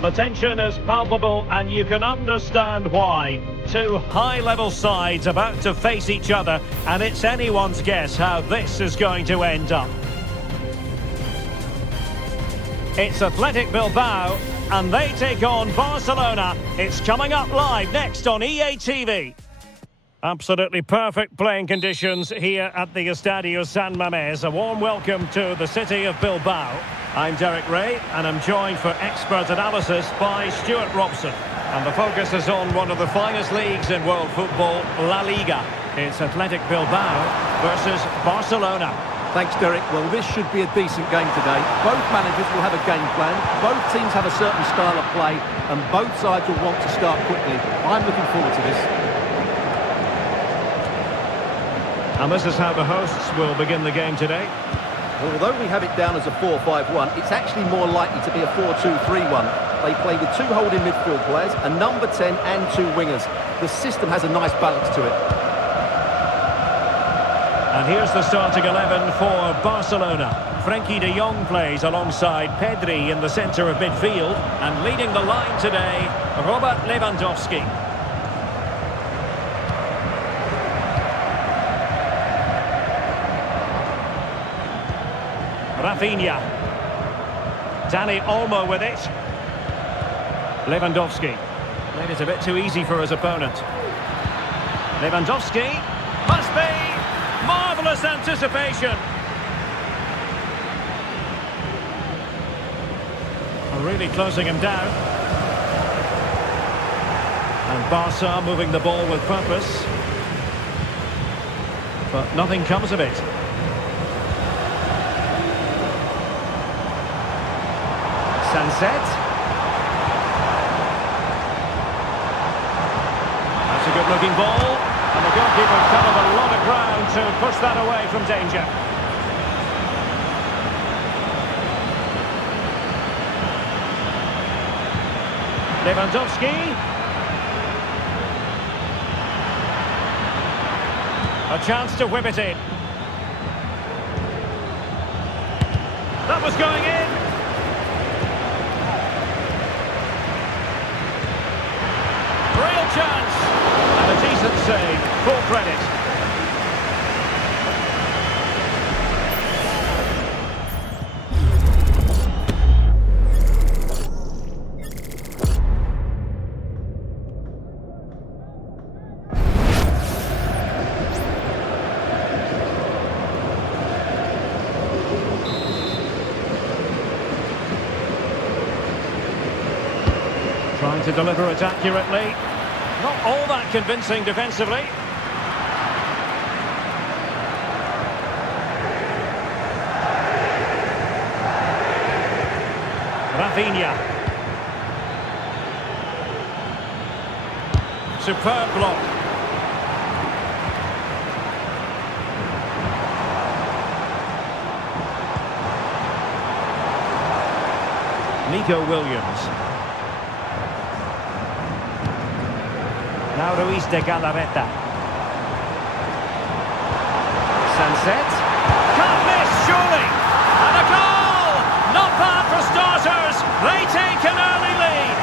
The tension is palpable and you can understand why. Two high-level sides about to face each other, and it's anyone's guess how this is going to end up. It's Athletic Bilbao, and they take on Barcelona. It's coming up live next on EA TV. Absolutely perfect playing conditions here at the Estadio San Mamés. A warm welcome to the city of Bilbao. I'm Derek Ray, and I'm joined for expert analysis by Stuart Robson. And the focus is on one of the finest leagues in world football, La Liga. It's Athletic Bilbao versus Barcelona. Thanks, Derek. Well, this should be a decent game today. Both managers will have a game plan. Both teams have a certain style of play, and both sides will want to start quickly. I'm looking forward to this. And this is how the hosts will begin the game today. Although we have it down as a 4-5-1, it's actually more likely to be a 4-2-3-1. They play with two holding midfield players, a number 10 and two wingers. The system has a nice balance to it. And here's the starting 11 for Barcelona. Frenkie de Jong plays alongside Pedri in the centre of midfield. And leading the line today, Robert Lewandowski. Rafinha. Dani Olmo with it. Lewandowski. Made it a bit too easy for his opponent. Lewandowski. Must be. Marvellous anticipation. Really closing him down. And Barca moving the ball with purpose. But nothing comes of it. Sunset. That's a good-looking ball, and the goalkeeper covered a lot of ground to push that away from danger. Lewandowski. A chance to whip it in. That was going in. Real chance, and a decent save, full credit. Trying to deliver it accurately. Not all that convincing defensively. Rafinha. Superb block. Nico Williams. Now Ruiz de Galarreta. Sunset. Can't miss, surely. And a goal! Not bad for starters. They take an early lead.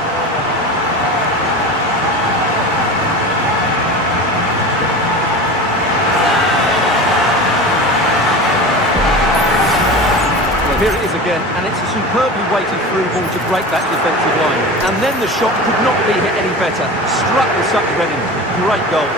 Well, here it is again, and it's a superbly weighted through ball to break that defensive line. And then the shot could not be hit any better. Struck with such venom. Great goal.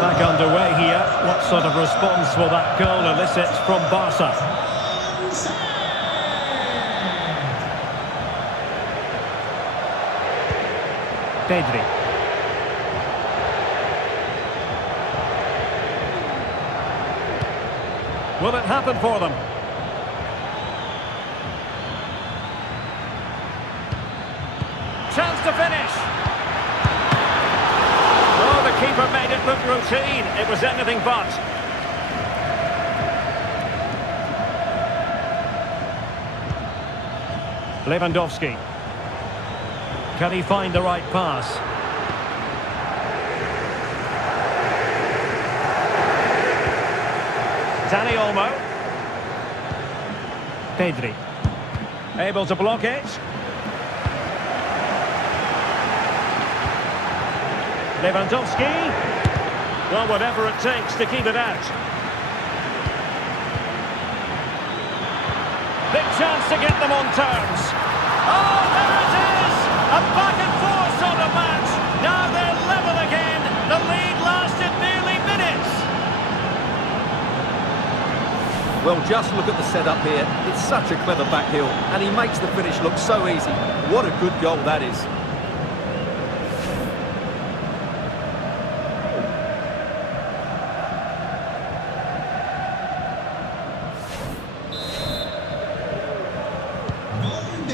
Back underway here. What sort of response will that goal elicit from Barca? Pedri. Will it happen for them? Chance to finish. Oh, the keeper made it look routine. It was anything but. Lewandowski. Can he find the right pass? Dani Olmo. Pedri. Able to block it. Lewandowski. Well, whatever it takes to keep it out. Big chance to get them on terms. Oh, there it is! A back and forth sort of match. Now they're level again. The lead lasted nearly minutes. Well, just look at the setup here. It's such a clever back heel, and he makes the finish look so easy. What a good goal that is.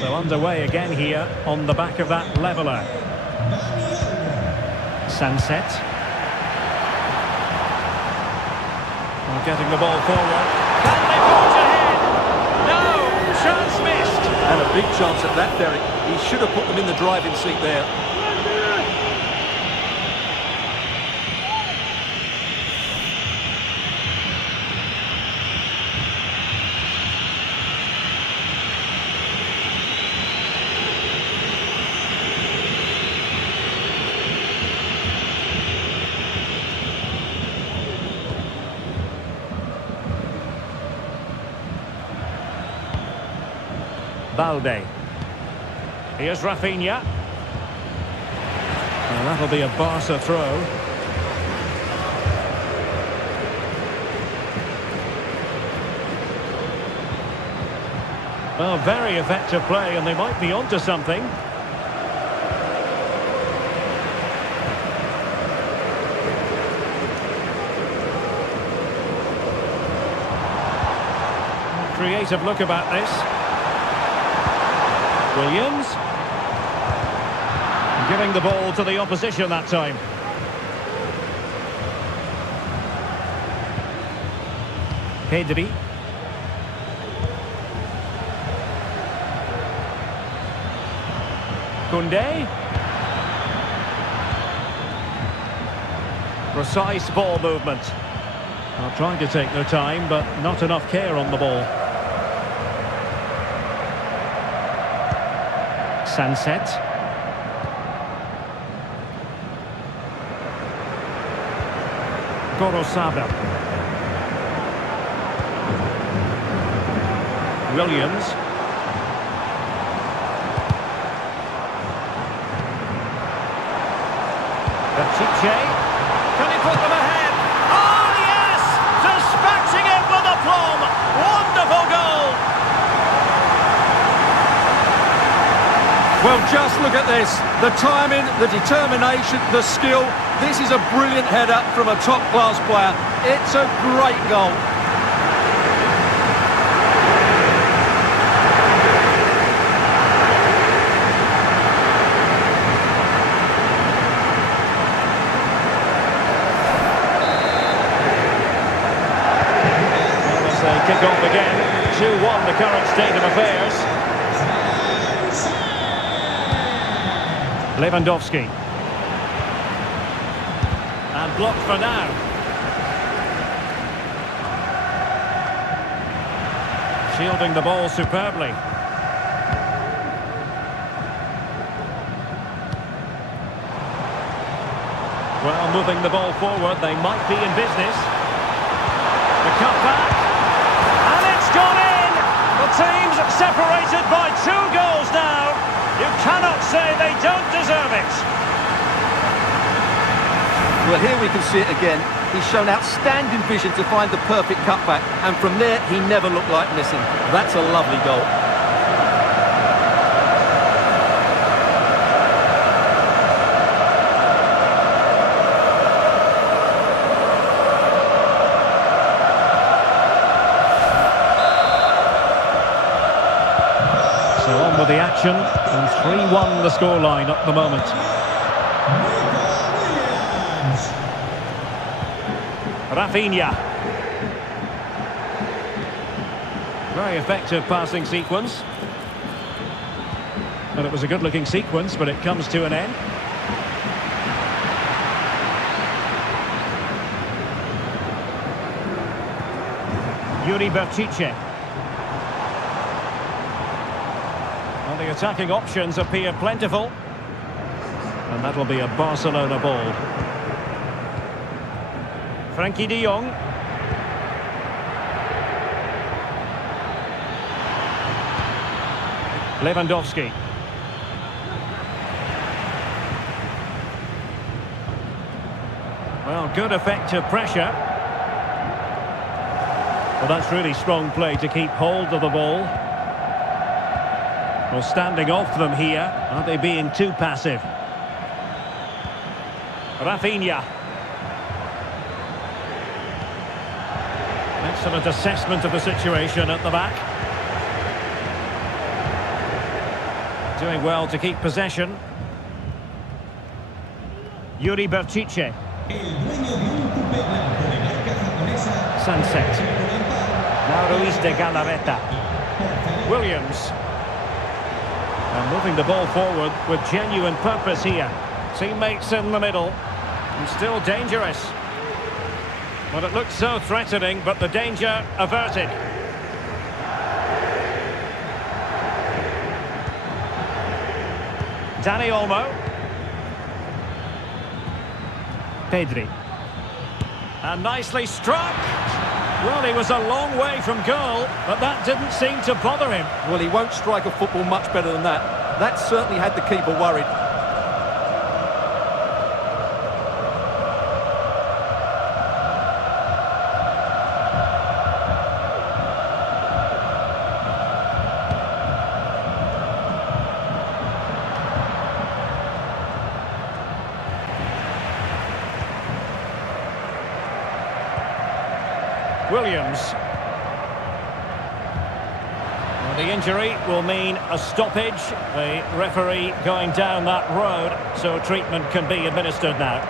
So underway again here on the back of that leveller. Sunset. Well, getting the ball forward. Can they forge ahead? No! Chance missed! And a big chance at that, Derek. He should have put them in the driving seat there. Balde. Here's Rafinha. Well, that'll be a Barca throw. Well, very effective play, and they might be onto something. Creative look about this. Williams. Giving the ball to the opposition that time. Pedri. Koundé. Precise ball movement. Well, trying to take their time, but not enough care on the ball. Sunset. Gorosabel. Williams. Bacice. Can he put them ahead? Oh, yes! Dispatching it with aplomb. Wonderful goal. Well, just look at this. The timing, the determination, the skill. This is a brilliant header from a top-class player. It's a great goal. Well, as they kick off again, 2-1 the current state of affairs. Lewandowski. And blocked for now. Shielding the ball superbly. Well, moving the ball forward, they might be in business. The cut back. And it's gone in! The team's separated by 2 goals now. You cannot say they don't deserve it. Well, here we can see it again. He's shown outstanding vision to find the perfect cutback, and from there, he never looked like missing. That's a lovely goal. So on with the action, and 3-1 the scoreline at the moment. Rafinha. Very effective passing sequence. Well, it was a good-looking sequence, but it comes to an end. Yuri Berchiche. Well, the attacking options appear plentiful. And that'll be a Barcelona ball. Frankie de Jong. Lewandowski. Well, good effective pressure. Well, that's really strong play to keep hold of the ball. Well, standing off them here. Are they being too passive? Rafinha. Excellent assessment of the situation at the back. Doing well to keep possession. Yuri Berchiche. Sunset. Now Ruiz de Galarreta. Williams. And moving the ball forward with genuine purpose here. Teammates in the middle. And still dangerous. Well, it looked so threatening, but the danger averted. Dani Olmo. Pedri. And nicely struck. Well, he was a long way from goal, but that didn't seem to bother him. Well, he won't strike a football much better than that. That certainly had the keeper worried. Williams. Well, the injury will mean a stoppage. The referee going down that road, so treatment can be administered now.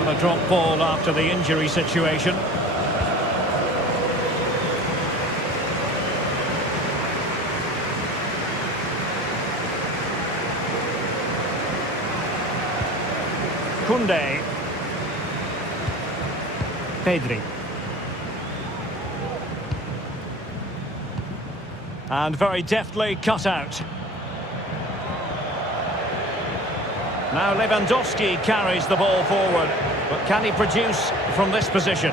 A drop ball after the injury situation. Koundé. Pedri. And very deftly cut out. Now Lewandowski carries the ball forward. But can he produce from this position?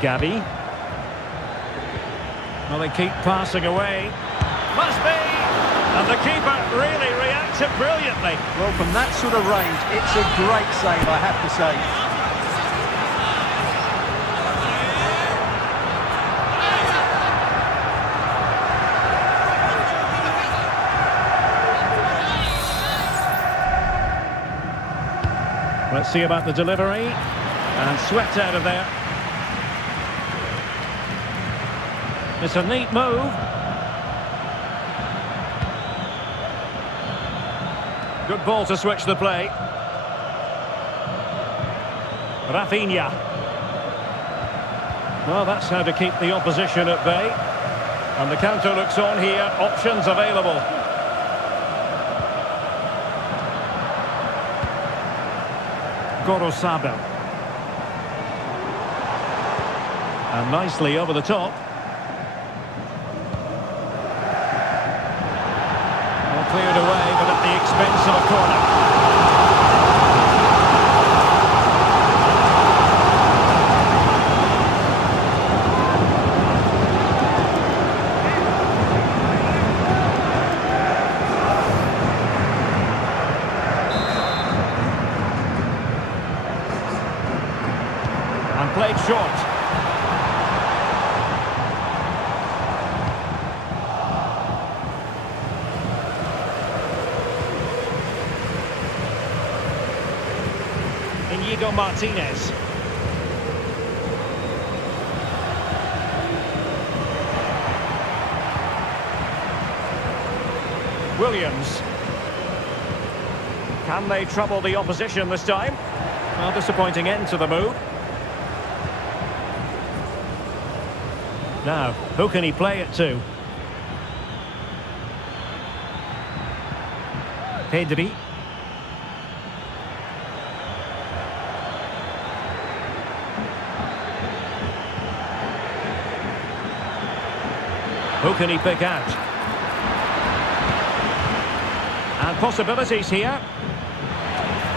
Gavi. Well, they keep passing away. Must be! And the keeper really reacted brilliantly. Well, from that sort of range, it's a great save, I have to say. Let's see about the delivery. And swept out of there. It's a neat move. Good ball to switch the play. Rafinha. Well, that's how to keep the opposition at bay. And the counter looks on here. Options available. Gorosabel. And nicely over the top. Well, cleared away, but at the expense of a corner. Played short. Inigo Martinez. Williams. Can they trouble the opposition this time? Well, disappointing end to the move. Now, who can he play it to? Pedri. Who can he pick out? And possibilities here.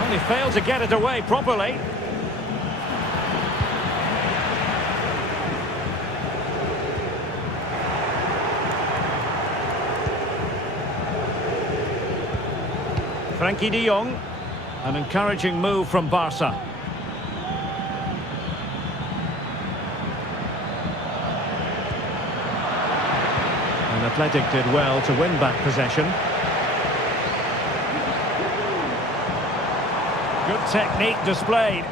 Well, he failed to get it away properly. Frankie de Jong. An encouraging move from Barca. And Athletic did well to win back possession. Good technique displayed.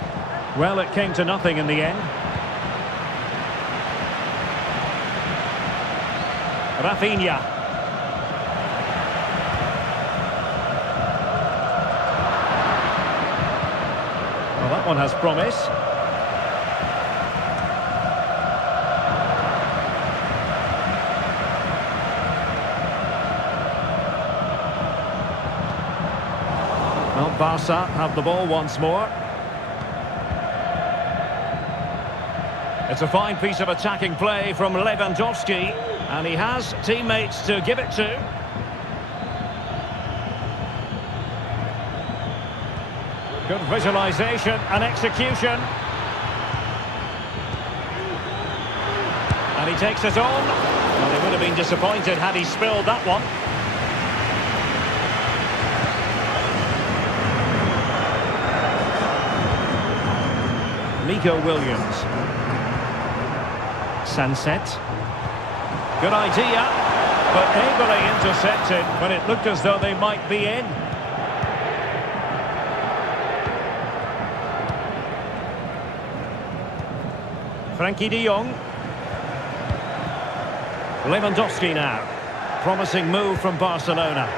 Well, it came to nothing in the end. Rafinha. Well, that one has promise. Well, Barca have the ball once more. It's a fine piece of attacking play from Lewandowski, and he has teammates to give it to. Good visualisation and execution. And he takes it on. Well, he would have been disappointed had he spilled that one. Nico Williams. Sunset. Good idea, but ably intercepted when it looked as though they might be in. Frankie de Jong. Lewandowski now. Promising move from Barcelona.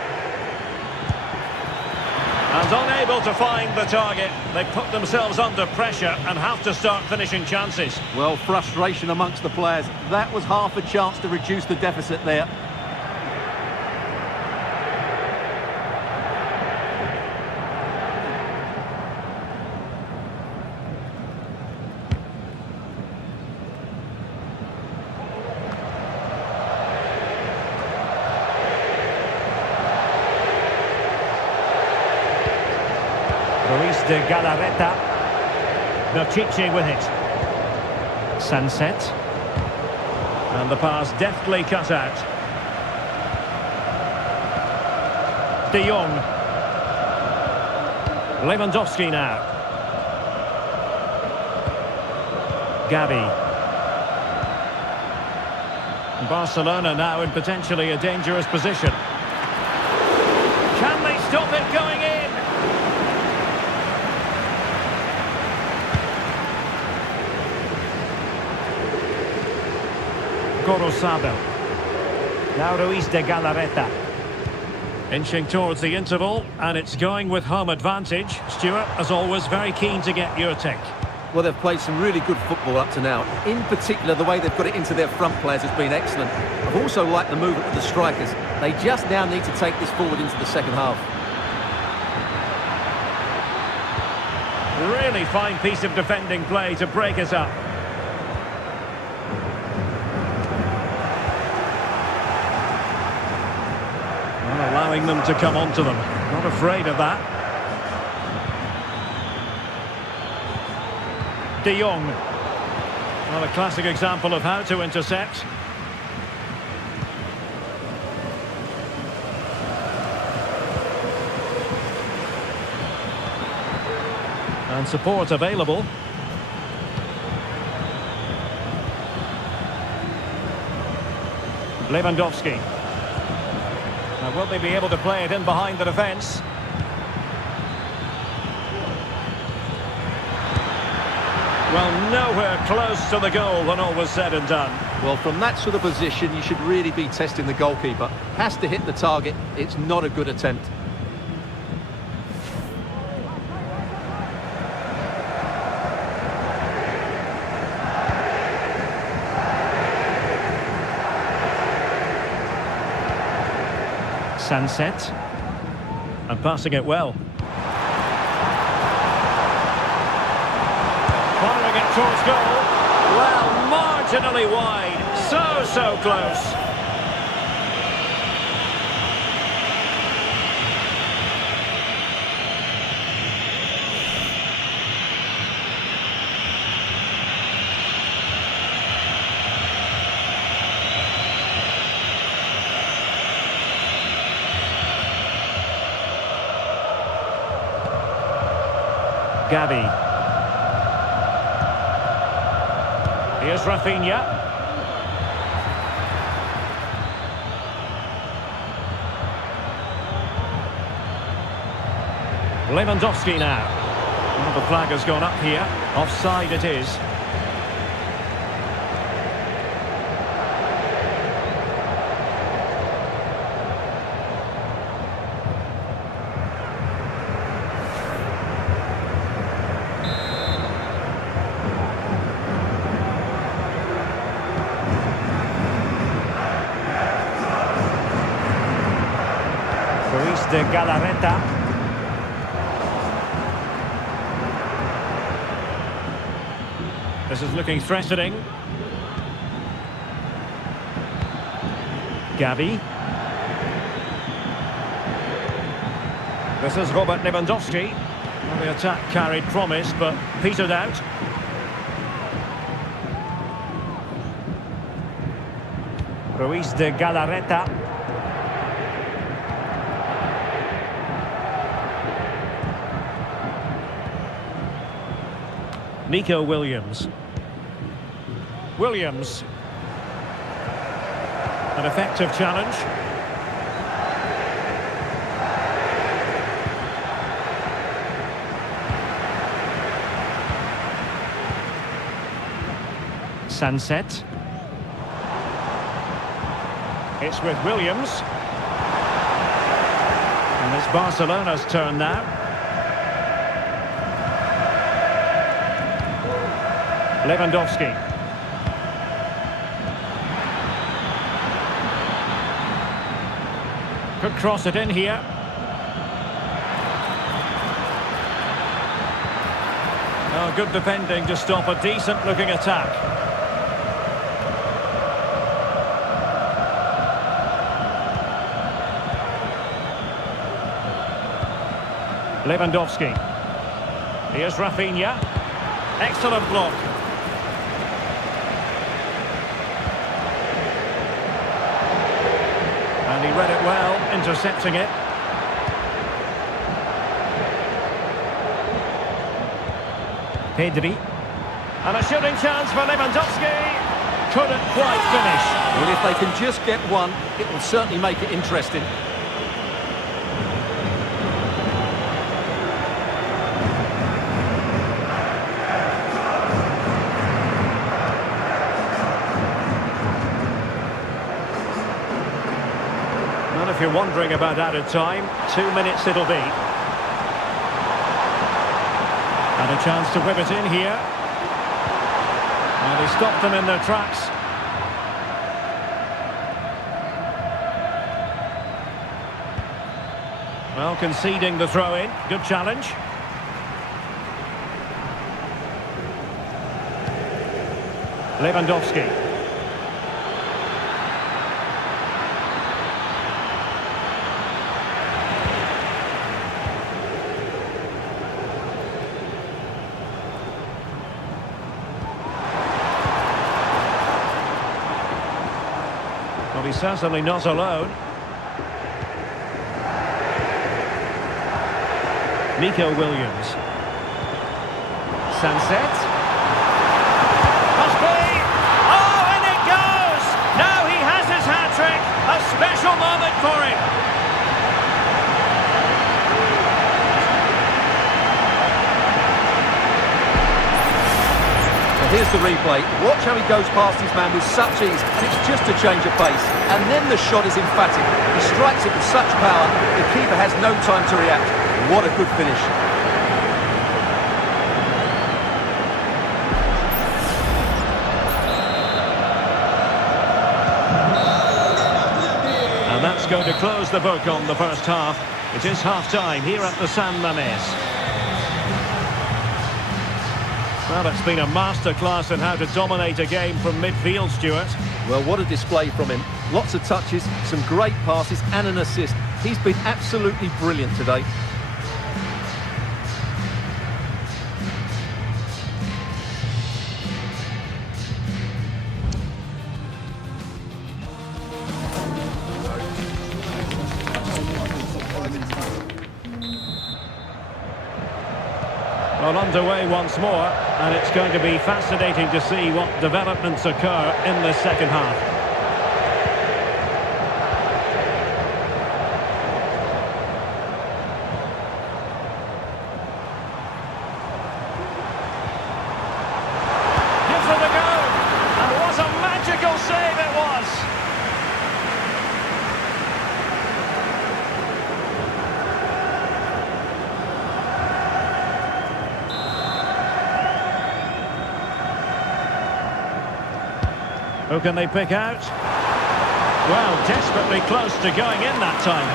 And unable to find the target. They put themselves under pressure and have to start finishing chances. Well, frustration amongst the players. That was half a chance to reduce the deficit there. De Galarreta. Berchiche with it. Sunset. And the pass deftly cut out. De Jong. Lewandowski now. Gavi. Barcelona now in potentially a dangerous position. Can they stop it going in? Gorosabel. Now Ruiz de Galarreta. Inching towards the interval, and it's going with home advantage. Stuart, as always, very keen to get your take. Well, they've played some really good football up to now. In particular, the way they've got it into their front players has been excellent. I've also liked the movement of the strikers. They just now need to take this forward into the second half. Really fine piece of defending play to break us up. Allowing them to come onto them. Not afraid of that. De Jong. Well, a classic example of how to intercept. And support available. Lewandowski. Now, will they be able to play it in behind the defence? Well, nowhere close to the goal when all was said and done. Well, from that sort of position, you should really be testing the goalkeeper. Has to hit the target. It's not a good attempt. Sunset. And passing it well. Firing it towards goal. Well, marginally wide. So close. Gavi. Here's Rafinha. Lewandowski now. Well, the flag has gone up here. Offside it is. Ruiz de Galarreta. This is looking threatening. Gavi. This is Robert Lewandowski. Well, the attack carried promise, but petered out. Ruiz de Galarreta. Nico Williams. Williams. An effective challenge. Sunset. It's with Williams. And it's Barcelona's turn now. Lewandowski. Could cross it in here. Oh, good defending to stop a decent-looking attack. Lewandowski. Here's Rafinha. Excellent block. And he read it well, intercepting it. Pedri. And a shooting chance for Lewandowski. Couldn't quite finish. Well, if they can just get one, it will certainly make it interesting. Well, if you're wondering about added time, 2 minutes it'll be. And a chance to whip it in here. And he stopped them in their tracks. Well, conceding the throw-in. Good challenge. Lewandowski. Well, he's certainly not alone. Nico Williams. Sunset. Must be! Oh, and it goes! Now he has his hat-trick. A special moment for him. Here's the replay. Watch how he goes past his man with such ease, and it's just a change of pace. And then the shot is emphatic. He strikes it with such power, the keeper has no time to react. What a good finish. And that's going to close the book on the first half. It is half-time here at the San Mamés. Well, it's been a masterclass in how to dominate a game from midfield, Stuart. Well, what a display from him. Lots of touches, some great passes and an assist. He's been absolutely brilliant today. Well, underway once more, and it's going to be fascinating to see what developments occur in the second half. Gives it a go, and what a magical save it was! Who can they pick out? Well, desperately close to going in that time.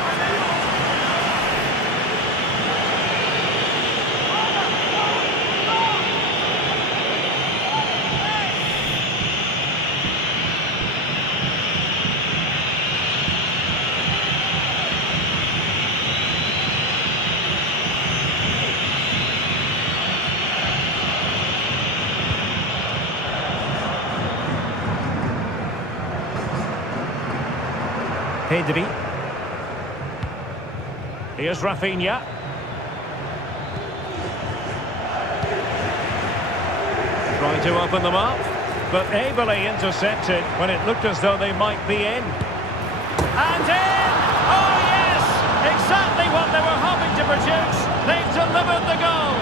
Pedri. Here's Rafinha. Trying to open them up, but ably intercepted when it looked as though they might be in. And in! Oh yes! Exactly what they were hoping to produce. They've delivered the goal.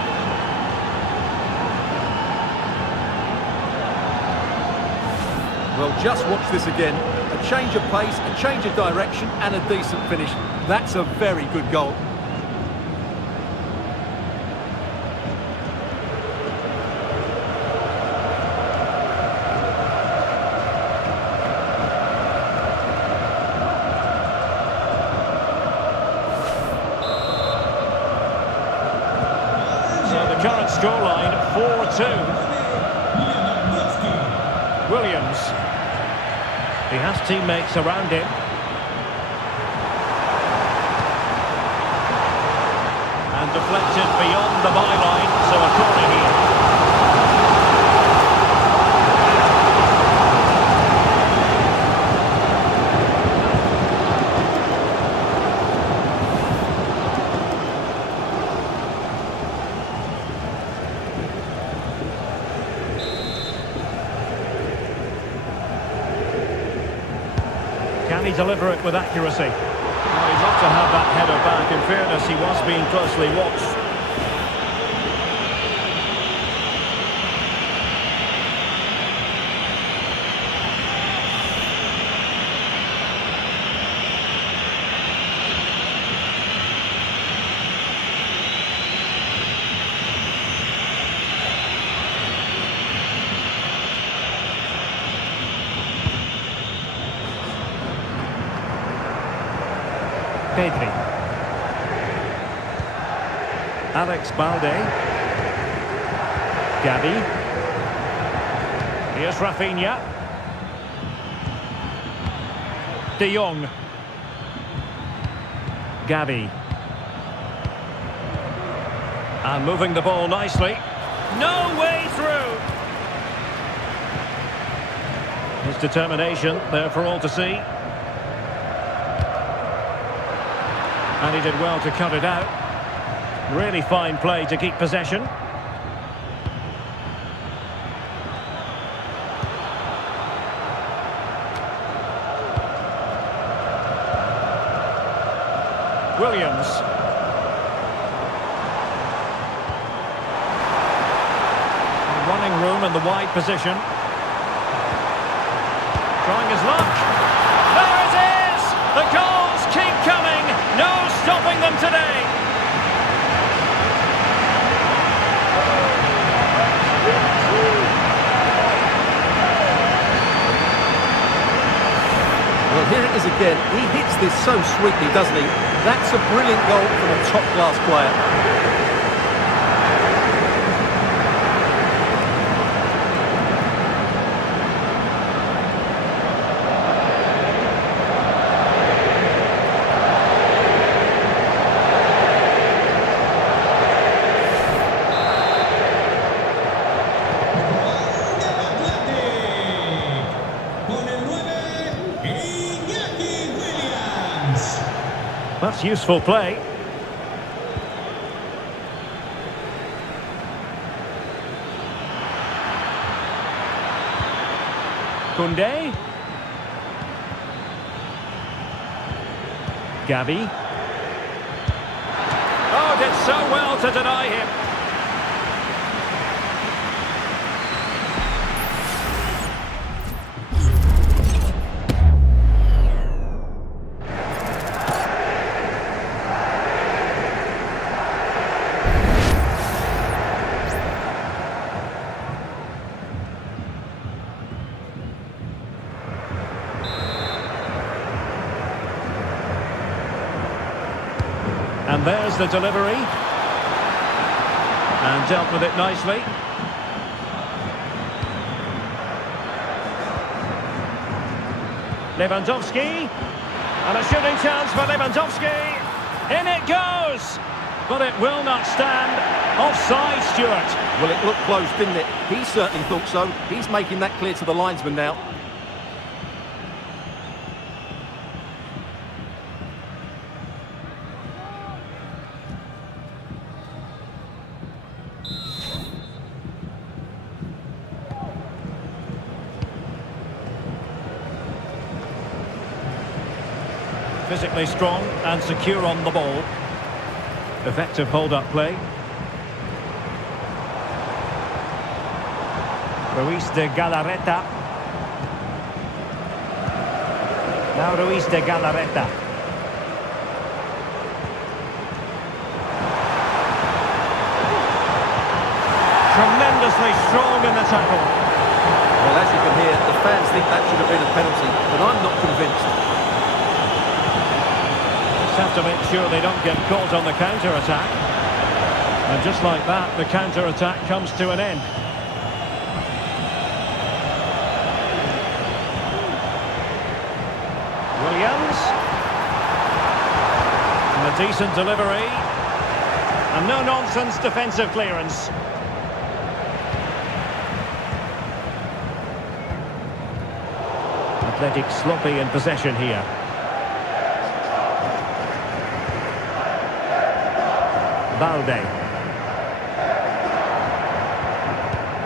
Well, just watch this again. A change of pace, a change of direction and a decent finish. That's a very good goal. So the current scoreline, 4-2. Williams. He has teammates around him. And deflected beyond the byline, so a corner here. Can he deliver it with accuracy? Well, he'd love to have that header back. In fairness, he was being closely watched. Pedri. Alex Balde. Gavi. Here's Rafinha. De Jong. Gavi. And moving the ball nicely. No way through. His determination there for all to see. And he did well to cut it out. Really fine play to keep possession. Williams. Running room in the the wide position. Trying his luck. There it is! The goals keep coming. No stopping them today. Well, here it is again. He hits this so sweetly, doesn't he? That's a brilliant goal from a top-class player. That's useful play. Koundé. Gavi. Oh, did so well to deny him. And there's the delivery. And dealt with it nicely. Lewandowski. And a shooting chance for Lewandowski. In it goes! But it will not stand. Offside, Stuart. Well, it looked close, didn't it? He certainly thought so. He's making that clear to the linesman now. Physically strong and secure on the ball. Effective hold-up play. Ruiz de Galarreta. Now Ruiz de Galarreta. Tremendously strong in the tackle. Well, as you can hear, the fans think that should have been a penalty, but I'm not convinced. Have to make sure they don't get caught on the counter-attack. And just like that, the counter-attack comes to an end. Williams. And a decent delivery. And no-nonsense defensive clearance. Athletic sloppy in possession here. Balde.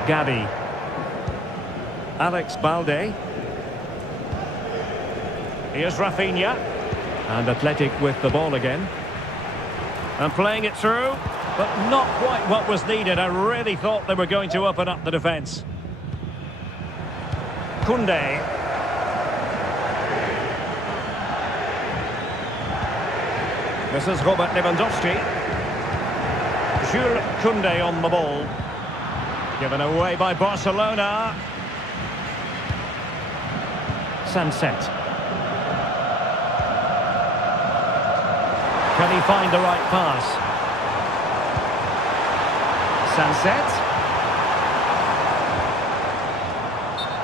Gavi. Alex Balde. Here's Rafinha. And Athletic with the ball again. And playing it through, but not quite what was needed. I really thought they were going to open up the defence. Koundé. This is Robert Lewandowski. Jules Koundé on the ball. Given away by Barcelona. Sunset. Can he find the right pass? Sunset.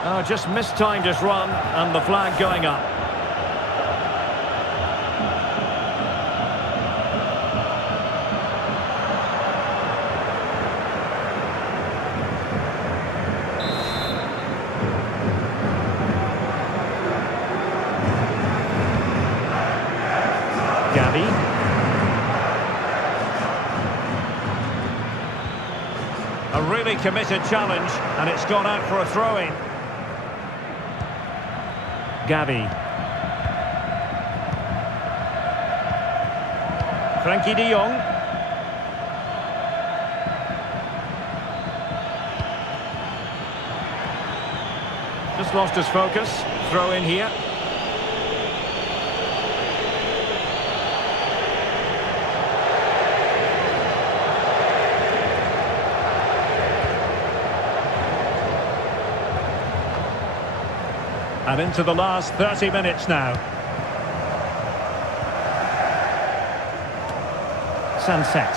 Oh, just mistimed his run and the flag going up. Gavi. A really committed challenge, and it's gone out for a throw-in. Gavi. Frankie de Jong. Just lost his focus. Throw in here. And into the last 30 minutes now. Sunset.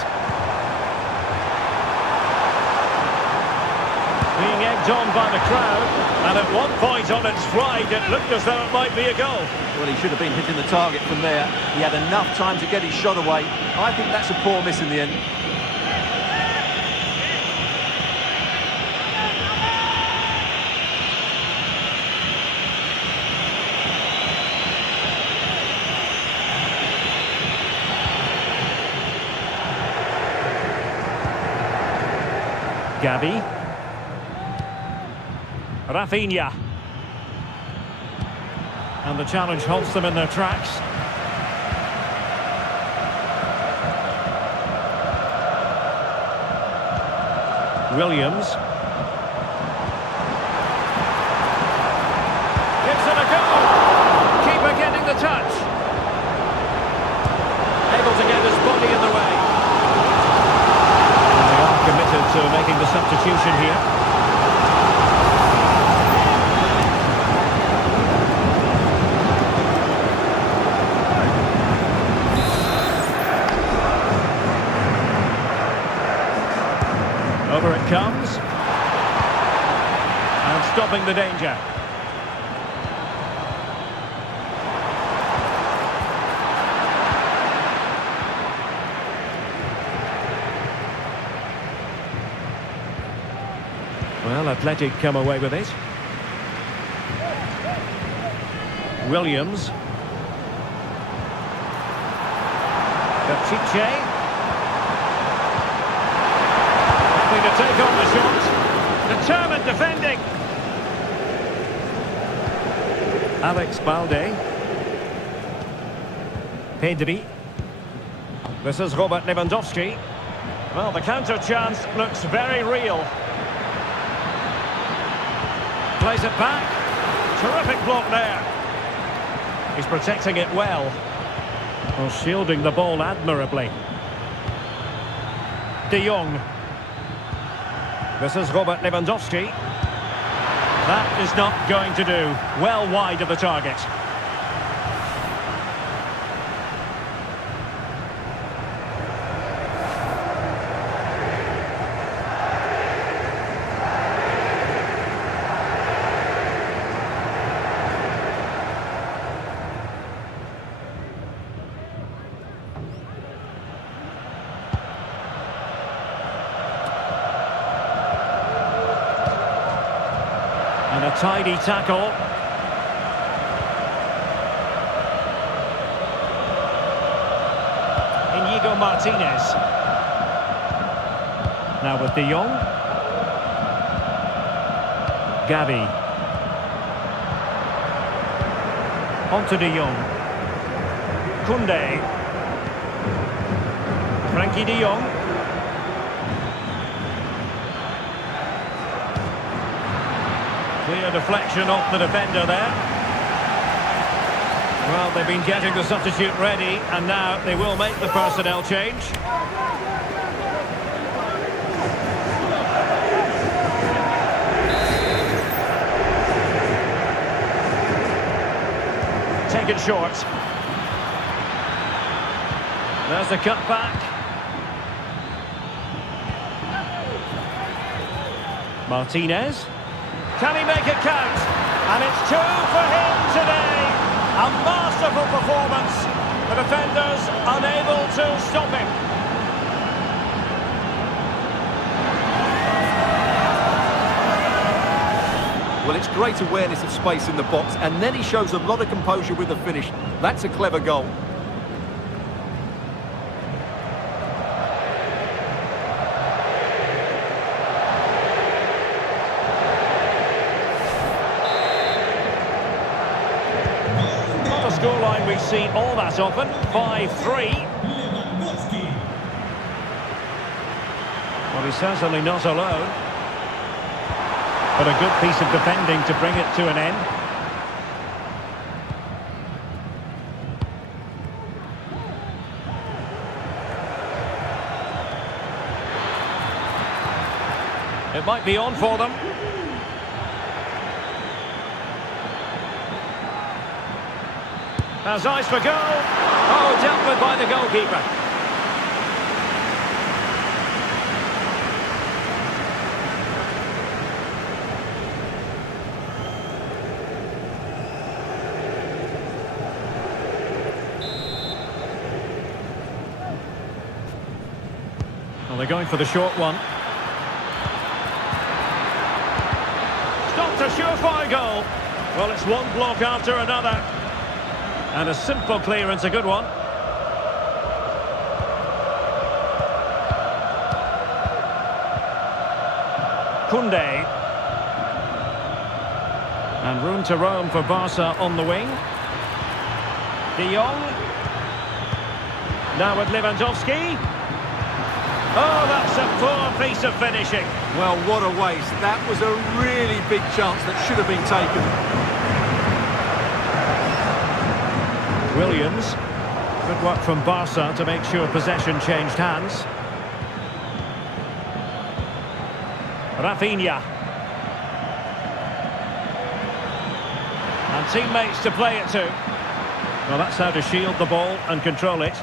Being egged on by the crowd, and at one point on its flight it looked as though it might be a goal. Well, he should have been hitting the target from there. He had enough time to get his shot away. I think that's a poor miss in the end. Gavi. Rafinha. And the challenge halts them in their tracks. Williams. Gives it a go. Keeper getting the touch. Able to get his body in the way. They are committed to making the substitution here. Over it comes. And stopping the danger. Well, Athletic come away with it. Williams. Baptiche. To take on the shot. Determined defending. Alex Balde. Pedri. This is Robert Lewandowski. Well, the counter chance looks very real. Plays it back. Terrific block there. He's protecting it well. Well, shielding the ball admirably. De Jong. This is Robert Lewandowski. That is not going to do. Well wide of the target. And a tidy tackle. Inigo Martinez. Now with De Jong. Gavi. On to De Jong. Koundé. Frankie De Jong. Clear deflection off the defender there. Well, they've been getting the substitute ready, and now they will make the personnel change. Take it short. There's the cut back. Martinez. Can he make it count? And it's 2 for him today. A masterful performance. The defenders unable to stop him. Well, it's great awareness of space in the box, and then he shows a lot of composure with the finish. That's a clever goal. Scoreline we've seen all that often, 5-3. Well, he's certainly not alone. But a good piece of defending to bring it to an end. It might be on for them. Has eyes for goal. Oh, dealt with by the goalkeeper. Well, they're going for the short one. Stopped a surefire goal. Well, it's one block after another. And a simple clearance, a good one. Koundé. And room to roam for Barca on the wing. De Jong. Now with Lewandowski. Oh, that's a poor piece of finishing. Well, what a waste. That was a really big chance that should have been taken. Williams. Good work from Barca to make sure possession changed hands. Rafinha. And teammates to play it to. Well, that's how to shield the ball and control it.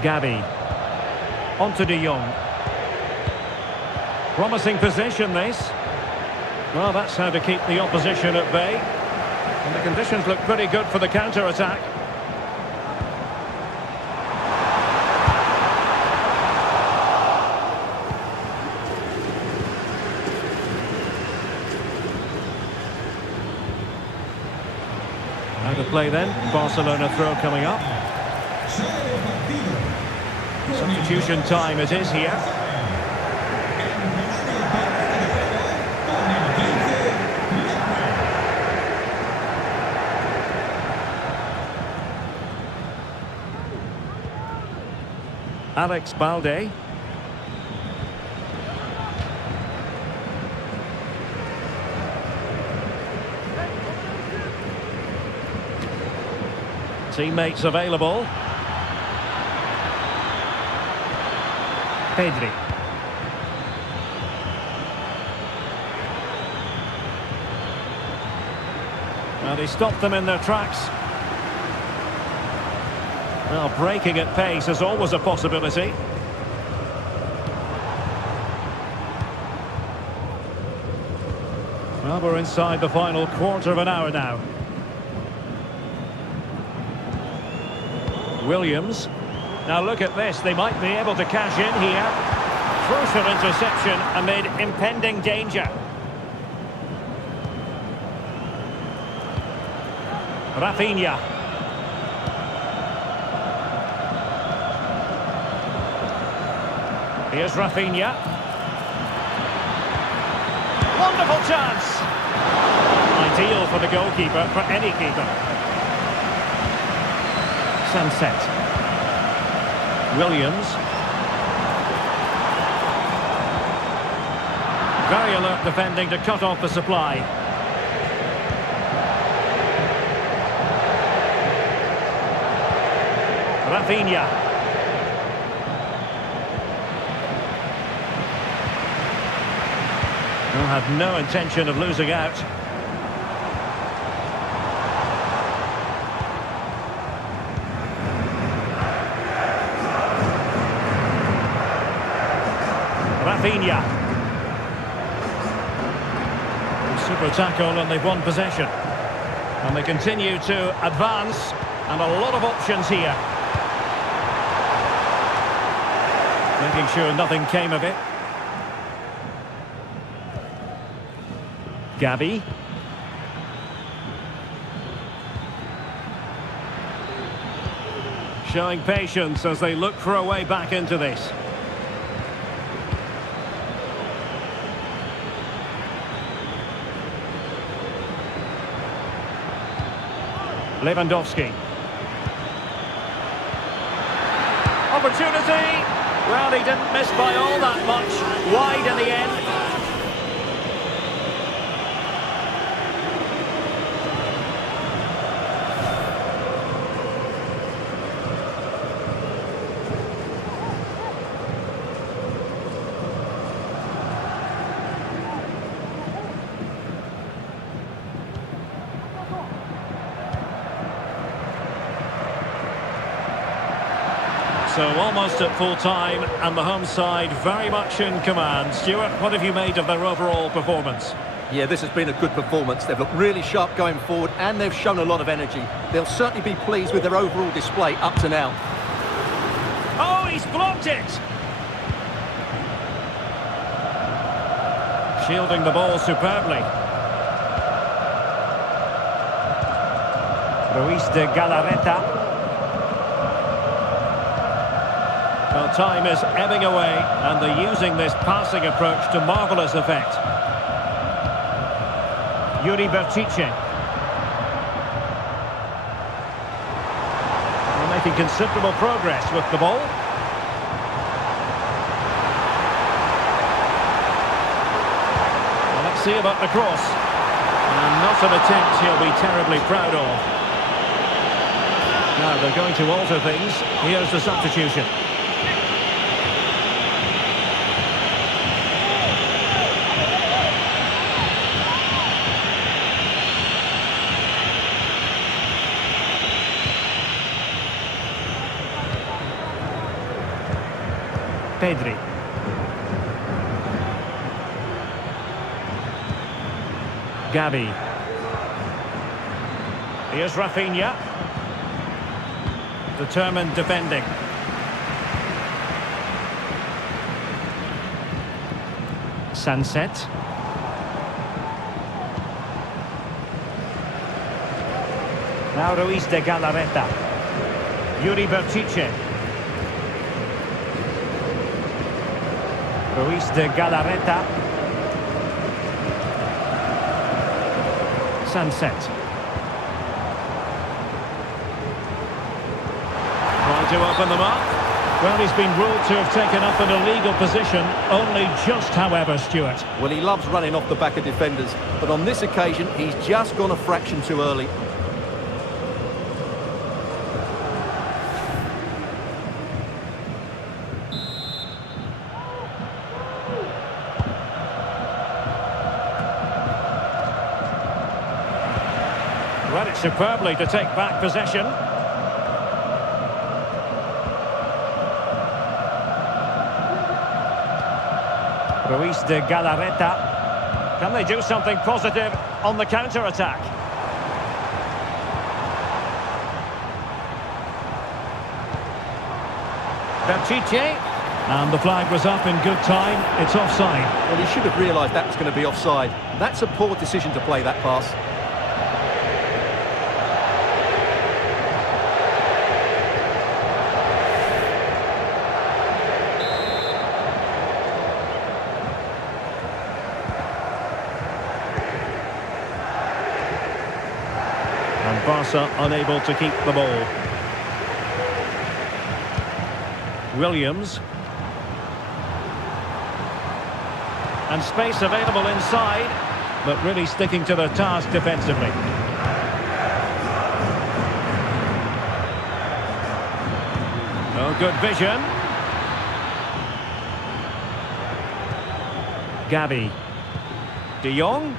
Gavi. On to De Jong. Promising position, this. Well, that's how to keep the opposition at bay. And the conditions look pretty good for the counter-attack. How to play then. Barcelona throw coming up. Substitution time it is here. Alex Balde. Teammates available. Pedri. And he stopped them in their tracks. Well, breaking at pace is always a possibility. Well, we're inside the final quarter of an hour now. Williams. Now look at this, they might be able to cash in here. Crucial interception amid impending danger. Rafinha. Here's Rafinha. Wonderful chance. Ideal for the goalkeeper, for any keeper. Sunset. Williams. Very alert defending to cut off the supply. Rafinha. Well, had no intention of losing out. Rafinha. Super tackle and they've won possession. And they continue to advance. And a lot of options here. Making sure nothing came of it. Gavi. Showing patience as they look for a way back into this. Lewandowski. opportunity. Well, he didn't miss by all that much. Wide in the end. So almost at full time, and the home side very much in command. Stuart, what have you made of their overall performance? Yeah, this has been a good performance. They've looked really sharp going forward, and they've shown a lot of energy. They'll certainly be pleased with their overall display up to now. Oh, he's blocked it! Shielding the ball superbly. Ruiz de Galarreta. Well, time is ebbing away, and they're using this passing approach to marvellous effect. Yuri Bertice. They're making considerable progress with the ball. Well, let's see about the cross. And not an attempt he'll be terribly proud of. Now they're going to alter things. Here's the substitution. Pedri. Gavi. Here's Rafinha. Determined defending. Sunset. Now Ruiz de Galarreta. Yuri Bertice. Ruiz de Galarreta. Sunset. Trying to open them up. Well, he's been ruled to have taken up an illegal position, only just, however, Stuart. Well, he loves running off the back of defenders, but on this occasion, he's just gone a fraction too early. Read it superbly to take back possession. Ruiz de Galarreta. Can they do something positive on the counter-attack? Bertice. And the flag was up in good time. It's offside. Well, he should have realised that was going to be offside. That's a poor decision to play that pass. And Barca unable to keep the ball. Williams. And space available inside, but really sticking to their task defensively. Oh, good vision. Gavi. De Jong.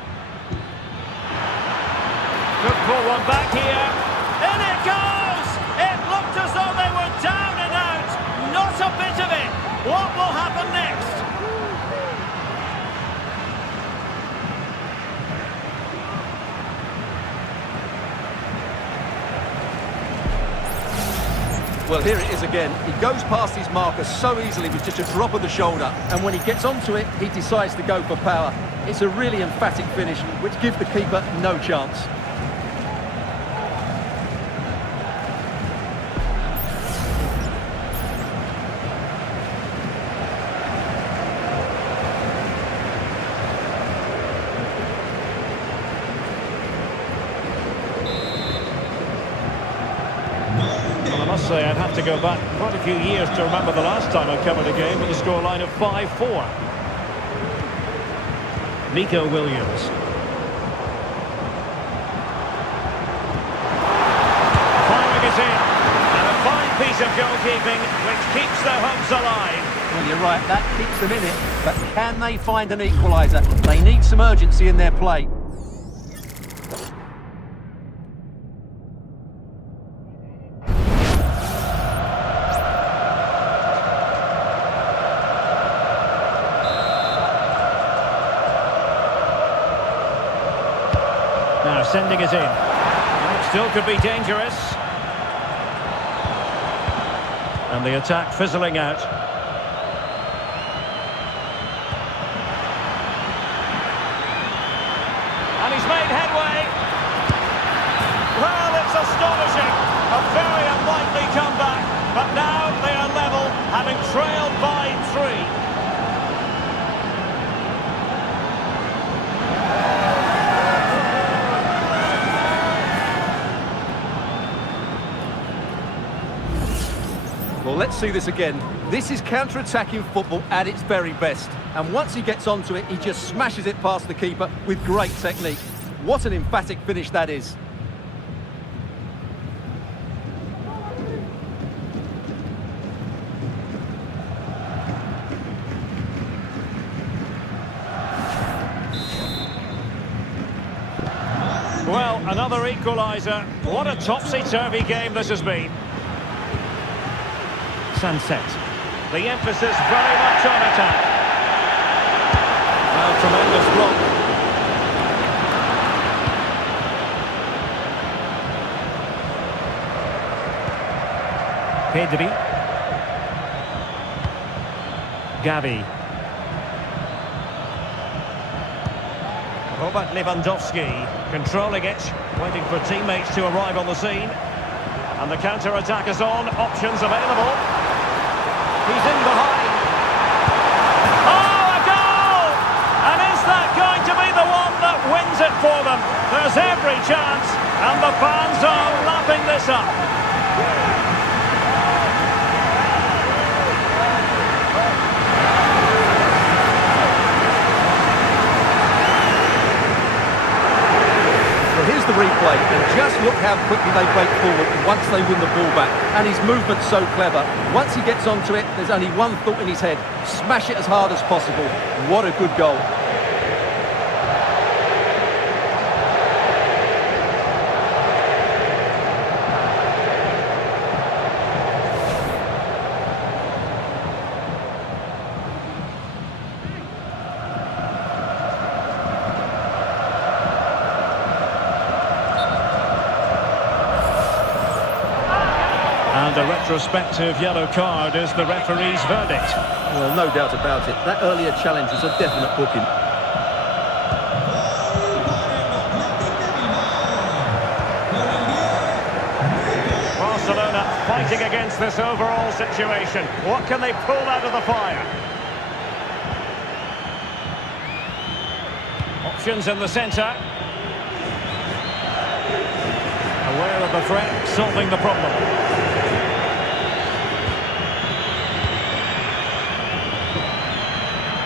Good pull one back here. In it goes! It looked as though they were down and out. Not a bit of it. What will happen next? Well, here it is again. He goes past his marker so easily with just a drop of the shoulder. And when he gets onto it, he decides to go for power. It's a really emphatic finish, which gives the keeper no chance. must say I'd have to go back quite a few years to remember the last time I covered a game with a scoreline of 5-4. Nico Williams. Firing it in. And a fine piece of goalkeeping which keeps their hopes alive. Well, you're right, that keeps them in it. But can they find an equaliser? They need some urgency in their play. Now sending it in. It still could be dangerous. And the attack fizzling out. And he's made headway. Well, it's astonishing. A very unlikely comeback. But now they are level, having trailed by 3. Well, let's see this again. This is counter-attacking football at its very best. And once he gets onto it, he just smashes it past the keeper with great technique. What an emphatic finish that is. Well, another equaliser. What a topsy-turvy game this has been. Sunset. The emphasis very much on attack. Well, tremendous block. Pedri. Gavi. Robert Lewandowski controlling it, waiting for teammates to arrive on the scene. And the counter-attack is on, options available. He's in behind. Oh, a goal! And is that going to be the one that wins it for them? There's every chance, and the fans are lapping this up. Here's the replay, and just look how quickly they break forward once they win the ball back. And his movement's so clever. Once he gets onto it, there's only one thought in his head. Smash it as hard as possible. What a good goal. And a retrospective yellow card is the referee's verdict. Well, no doubt about it. That earlier challenge was a definite booking. Barcelona fighting against this overall situation. What can they pull out of the fire? Options in the centre. Aware of the threat, solving the problem.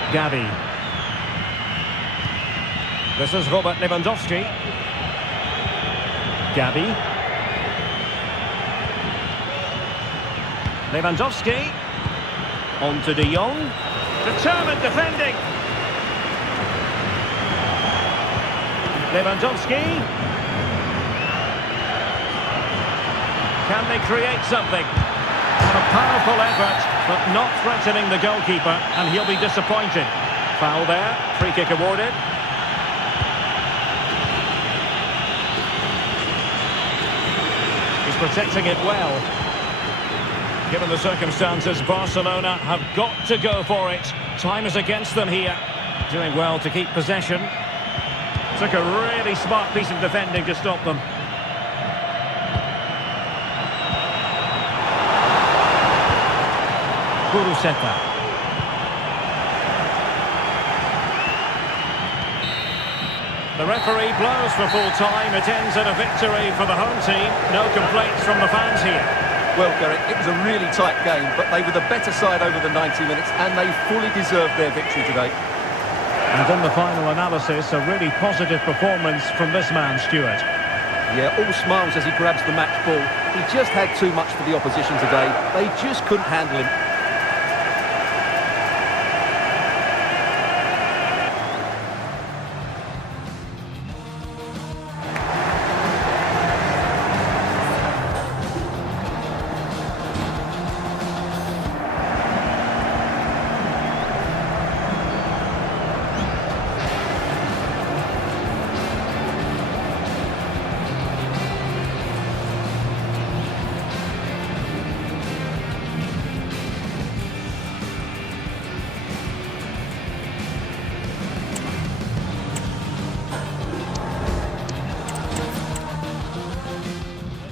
Gavi. This is Robert Lewandowski. Gavi. Lewandowski. On to De Jong. Determined defending. Lewandowski. Can they create something? And a powerful effort, but not threatening the goalkeeper, and he'll be disappointed. Foul there, free kick awarded. He's protecting it well. Given the circumstances, Barcelona have got to go for it. Time is against them here. Doing well to keep possession. Took a really smart piece of defending to stop them. Kuruseta. The referee blows for full time. It ends in a victory for the home team. No complaints from the fans here. Well, Derek, it was a really tight game, but they were the better side over the 90 minutes, and they fully deserved their victory today. And in the final analysis, a really positive performance from this man, Stuart. Yeah, all smiles as he grabs the match ball. He just had too much for the opposition today. They just couldn't handle him.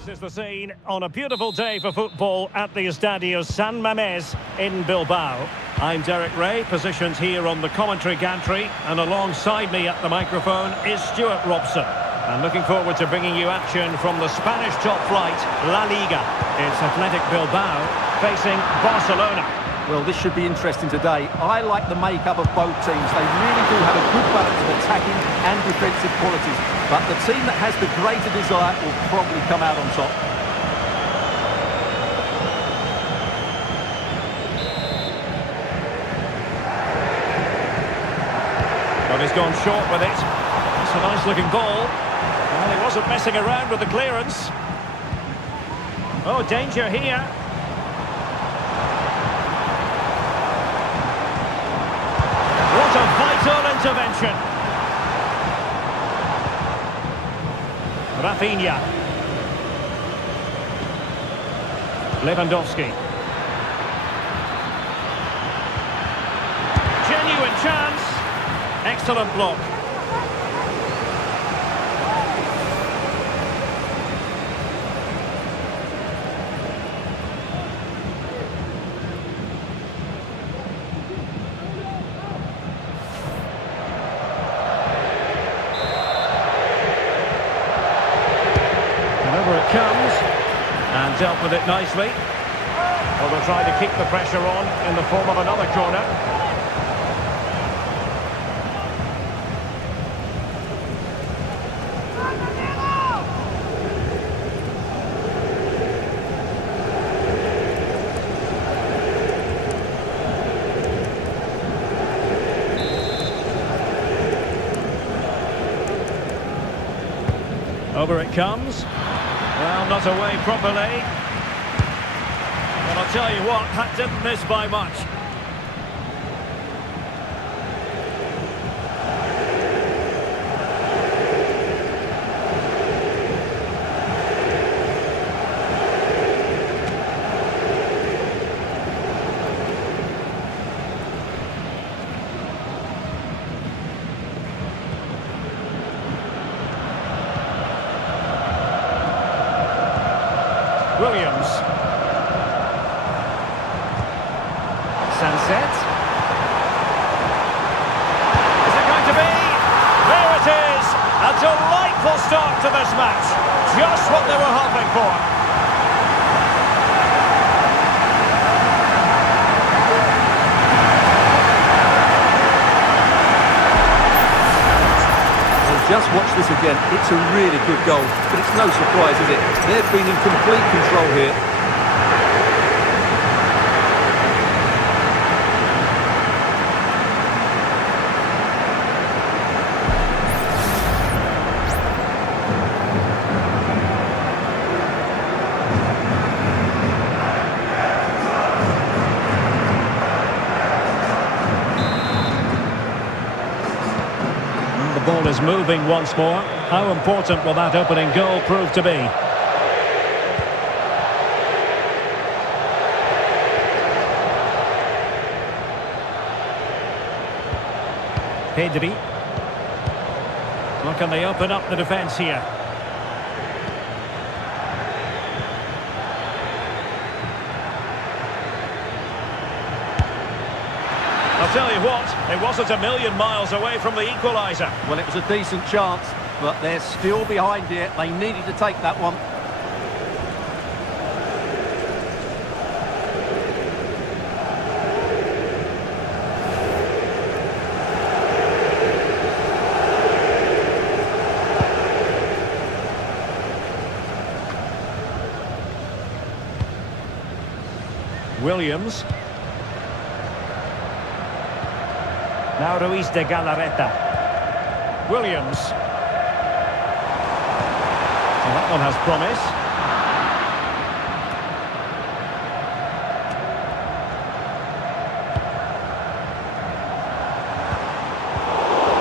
This is the scene on a beautiful day for football at the Estadio San Mamés in Bilbao. I'm Derek Ray, positioned here on the commentary gantry, and alongside me at the microphone is Stuart Robson. And looking forward to bringing you action from the Spanish top flight, La Liga. It's Athletic Bilbao facing Barcelona. Well, this should be interesting today. I like the makeup of both teams. They really do have a good balance of attacking and defensive qualities. But the team that has the greater desire will probably come out on top. Well, he's gone short with it. It's a nice-looking ball. Well, he wasn't messing around with the clearance. Oh, danger here. What a vital intervention. Rafinha. Lewandowski. Genuine chance. Excellent block. It comes and dealt with it nicely. Well, they'll try to keep the pressure on in the form of another corner. Over it comes. Well, not away properly. Well, I'll tell you what, that didn't miss by much. Williams. Sunset. Is it going to be? There it is! A delightful start to this match. Just what they were hoping for. Just watch this again. It's a really good goal, but it's no surprise, is it? They've been in complete control here. The ball is moving once more. How important will that opening goal prove to be? Pedri. Well, can they open up the defence here? I'll tell you what, it wasn't a million miles away from the equaliser. Well, it was a decent chance, but they're still behind here. They needed to take that one. Williams. Now Ruiz de Galarreta. Williams. Well, that one has promise.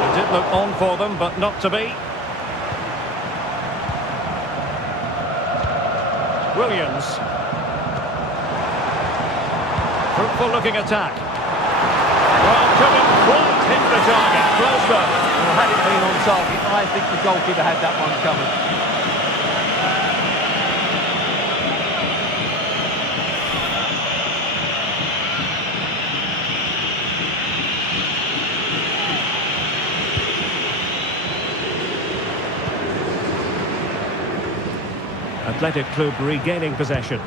It did look on for them, but not to be. Williams. Fruitful looking attack. Well, couldn't quite hit the target. Close though. Well, had it been on target, I think the goalkeeper had that one coming. Athletic Club regaining possession.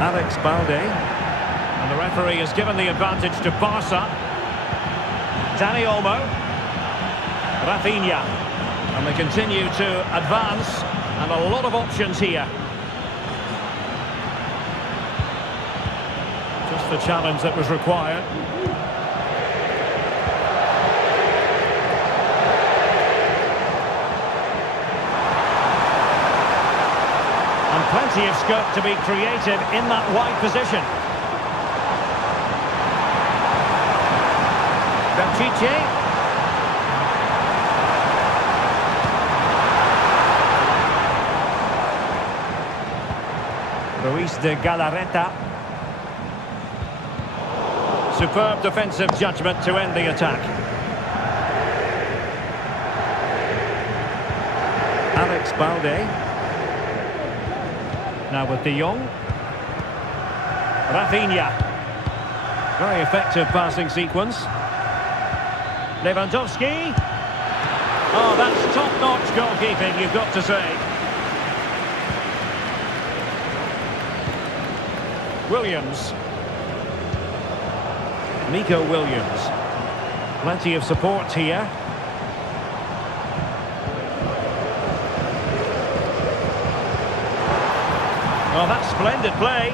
Alex Balde. And the referee has given the advantage to Barca. Dani Olmo. Rafinha. And they continue to advance. And a lot of options here. Just the challenge that was required. Plenty of scope to be creative in that wide position. Belchiche. Ruiz de Galarreta. Superb defensive judgment to end the attack. Alex Balde. Now with De Jong. Rafinha. Very effective passing sequence. Lewandowski. Oh, that's top-notch goalkeeping, you've got to say. Williams. Nico Williams. Plenty of support here. Well, that's splendid play.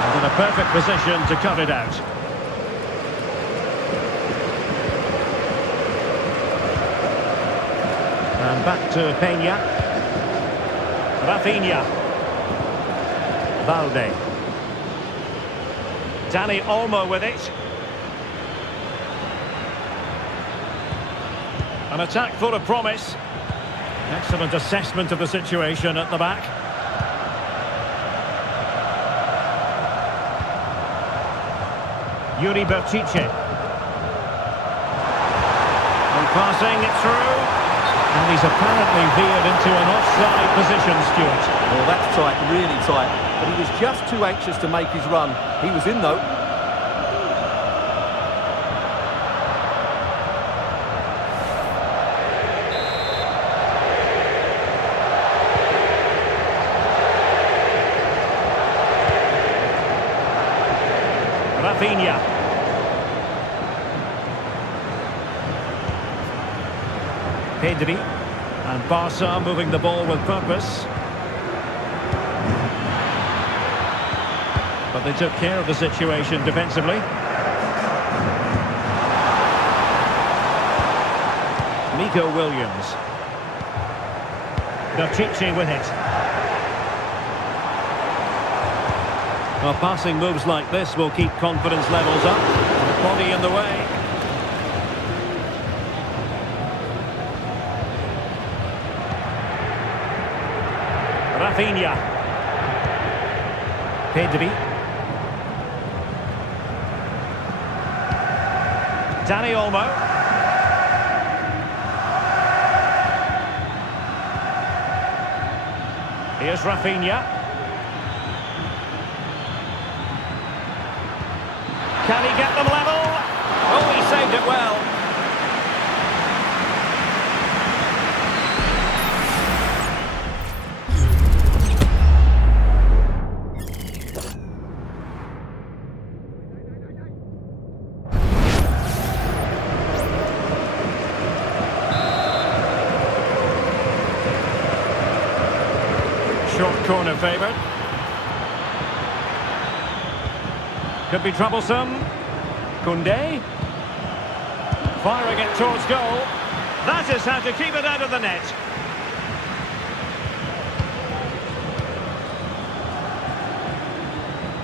And in a perfect position to cut it out. And back to Peña. Rafinha. Balde. Dani Olmo with it. An attack full of promise. Excellent assessment of the situation at the back. Yuri Belchiche. And passing it through. And he's apparently veered into an offside position, Stuart. Well, that's tight, really tight. But he was just too anxious to make his run. He was in, though. Rafinha. Pedri. And Barca moving the ball with purpose. But they took care of the situation defensively. Nico Williams. Belchiche with it. Well, passing moves like this will keep confidence levels up. The body in the way. Rafinha. Pedri. Dani Olmo. Here's Rafinha. Can he get them level? Oh, he saved it well. corner favoured. Could be troublesome. Koundé. Firing it towards goal. That is how to keep it out of the net.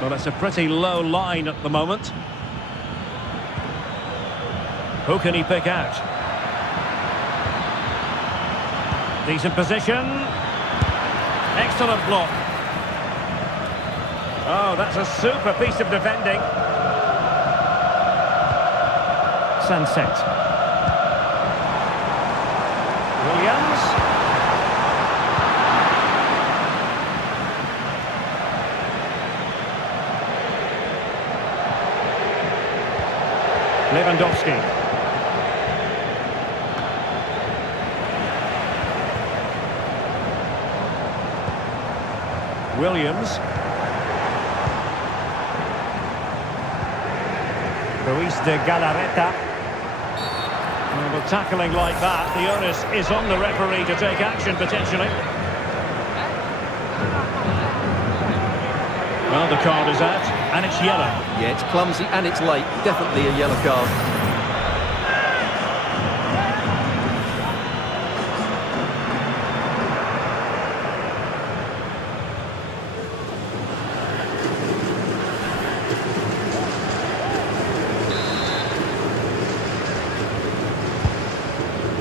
Well, it's a pretty low line at the moment. Who can he pick out? Decent position. Excellent block. Oh, that's a super piece of defending. Sunset. Williams. Lewandowski. Williams. Ruiz de Galarreta. Well, with tackling like that, the onus is on the referee to take action, potentially. Well, the card is out, and it's yellow. Yeah, it's clumsy and it's late. Definitely a yellow card.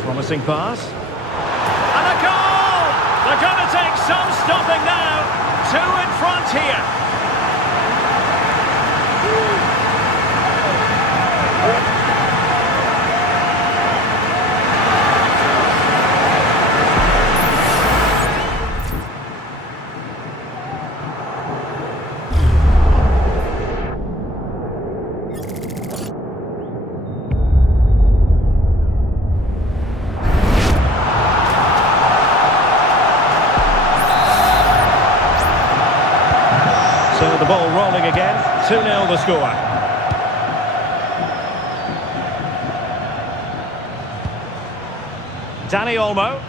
Promising pass. And a goal! They're going to take some stopping now. 2 in front here. So the ball rolling again, 2-0 the score. Dani Olmo.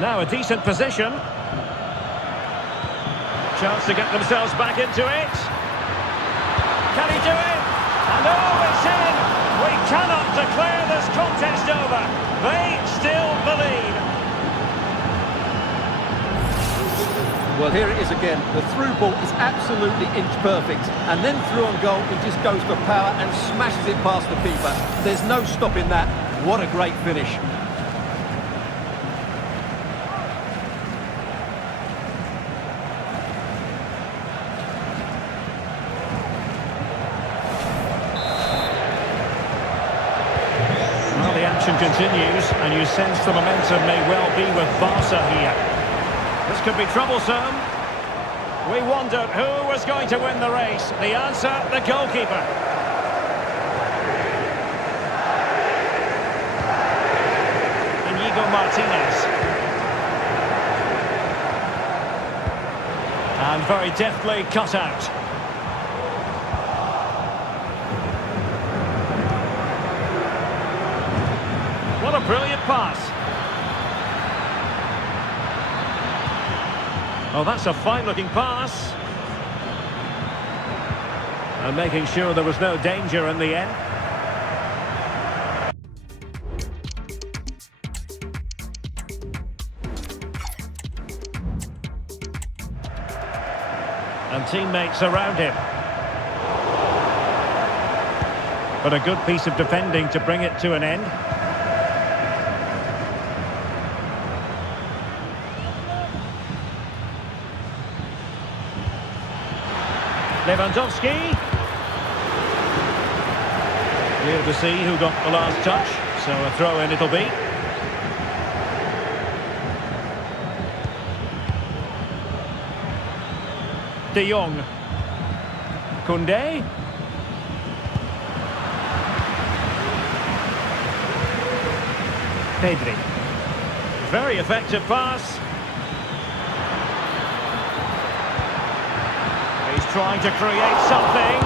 Now a decent position. Chance to get themselves back into it. Can he do it? And oh, it's in! We cannot declare this contest over. They still believe. Well, here it is again. The through ball is absolutely inch perfect. And then through on goal, he just goes for power and smashes it past the keeper. There's no stopping that. What a great finish. Well, the action continues, and you sense the momentum may well be with Barca here. This could be troublesome. We wondered who was going to win the race. The answer, the goalkeeper. Inigo Martinez. And very deftly cut out. What a brilliant pass. Oh, that's a fine-looking pass. And making sure there was no danger in the end. And teammates around him. But a good piece of defending to bring it to an end. Lewandowski. Here to see who got the last touch. So a throw-in it'll be. De Jong. Koundé. Pedri. Very effective pass. He's trying to create something.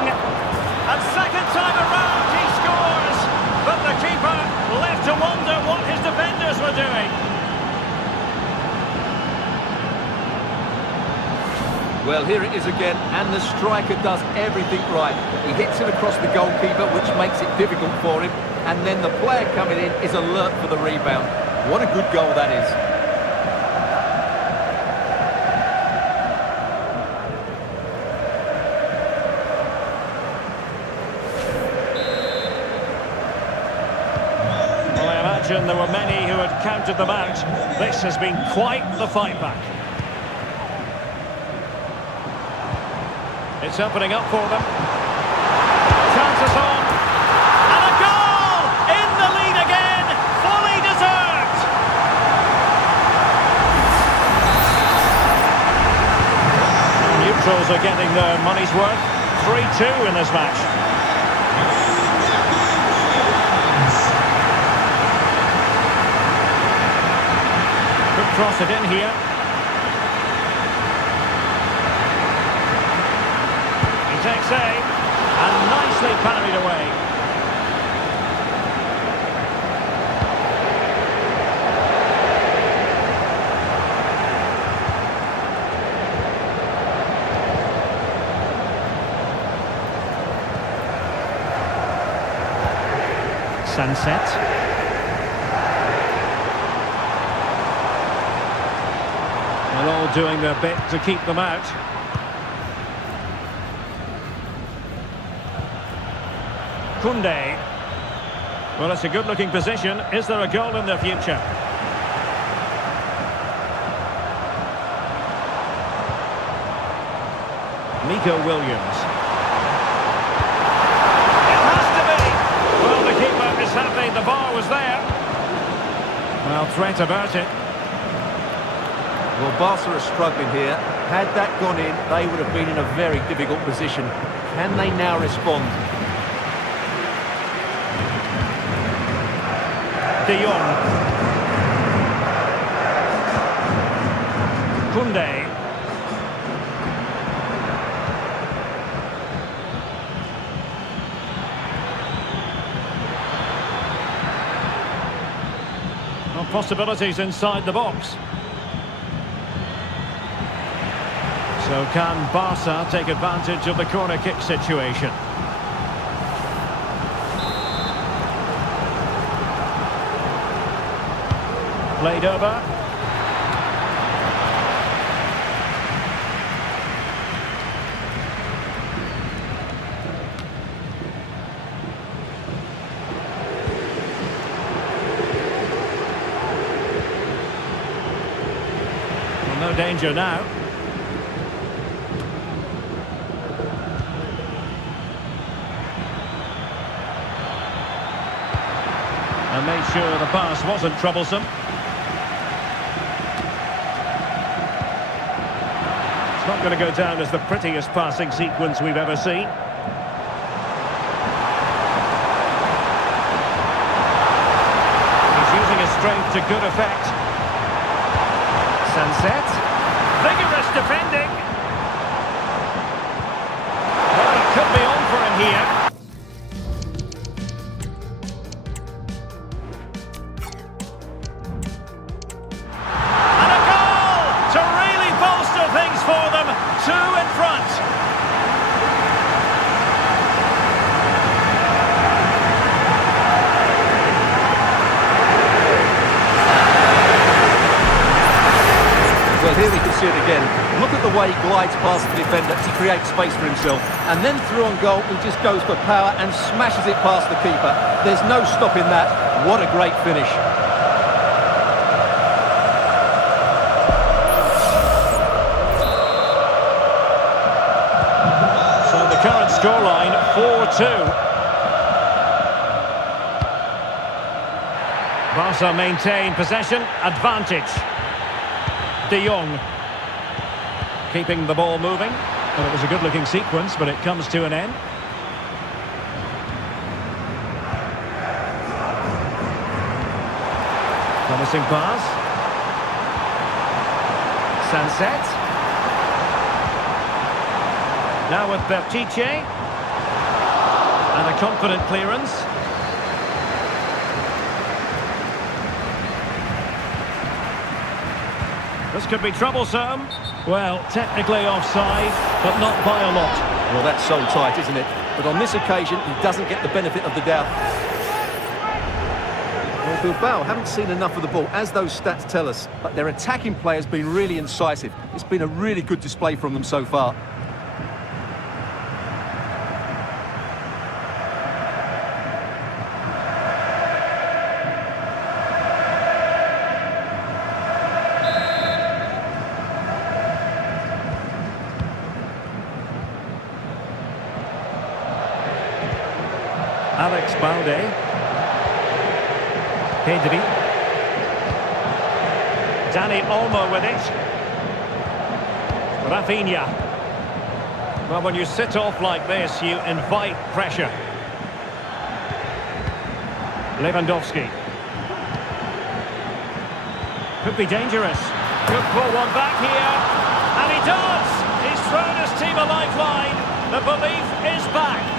And second time around he scores. But the keeper left to wonder what his defenders were are doing. Well, here it is again, and the striker does everything right. He hits it across the goalkeeper, which makes it difficult for him, and then the player coming in is alert for the rebound. What a good goal that is. Well, I imagine there were many who had counted them out. This has been quite the fight back. It's opening up for them. Chances on. And a goal! In the lead again! Fully deserved! Neutrals are getting their money's worth. 3-2 in this match. Could cross it in here. Takes aim and nicely parried away. Sunset. They're all doing their bit to keep them out. Koundé. Well, it's a good-looking position. Is there a goal in the future? Nico Williams. It has to be! Well, the keeper is happy the bar was there. Well, threat about it. Well, Barca are struggling here. Had that gone in, they would have been in a very difficult position. Can they now respond? De Jong. Koundé. Well, possibilities inside the box. So can Barca take advantage of the corner kick situation? Played over. Well, no danger now. And made sure the pass wasn't troublesome. Not going to go down as the prettiest passing sequence we've ever seen. He's using his strength to good effect. Sunset. Vigorous defending. Well, it could be on for him here. Two in front. Well, here we can see it again. Look at the way he glides past the defender to create space for himself. And then through on goal, he just goes for power and smashes it past the keeper. There's no stopping that. What a great finish. Current scoreline 4-2. Barca maintain possession, advantage. De Jong keeping the ball moving. Well, it was a good-looking sequence, but it comes to an end. Promising pass. Sunset. Now with Bertice. And a confident clearance. This could be troublesome. Well, technically offside, but not by a lot. Well, that's so tight, isn't it? But on this occasion, he doesn't get the benefit of the doubt. Well, Bilbao haven't seen enough of the ball, as those stats tell us. But their attacking play has been really incisive. It's been a really good display from them so far. Alex Balde. Pedri. Dani Olmo with it. Rafinha. Well, when you sit off like this, you invite pressure. Lewandowski. Could be dangerous. Could pull one back here. And he does! He's thrown his team a lifeline. The belief is back.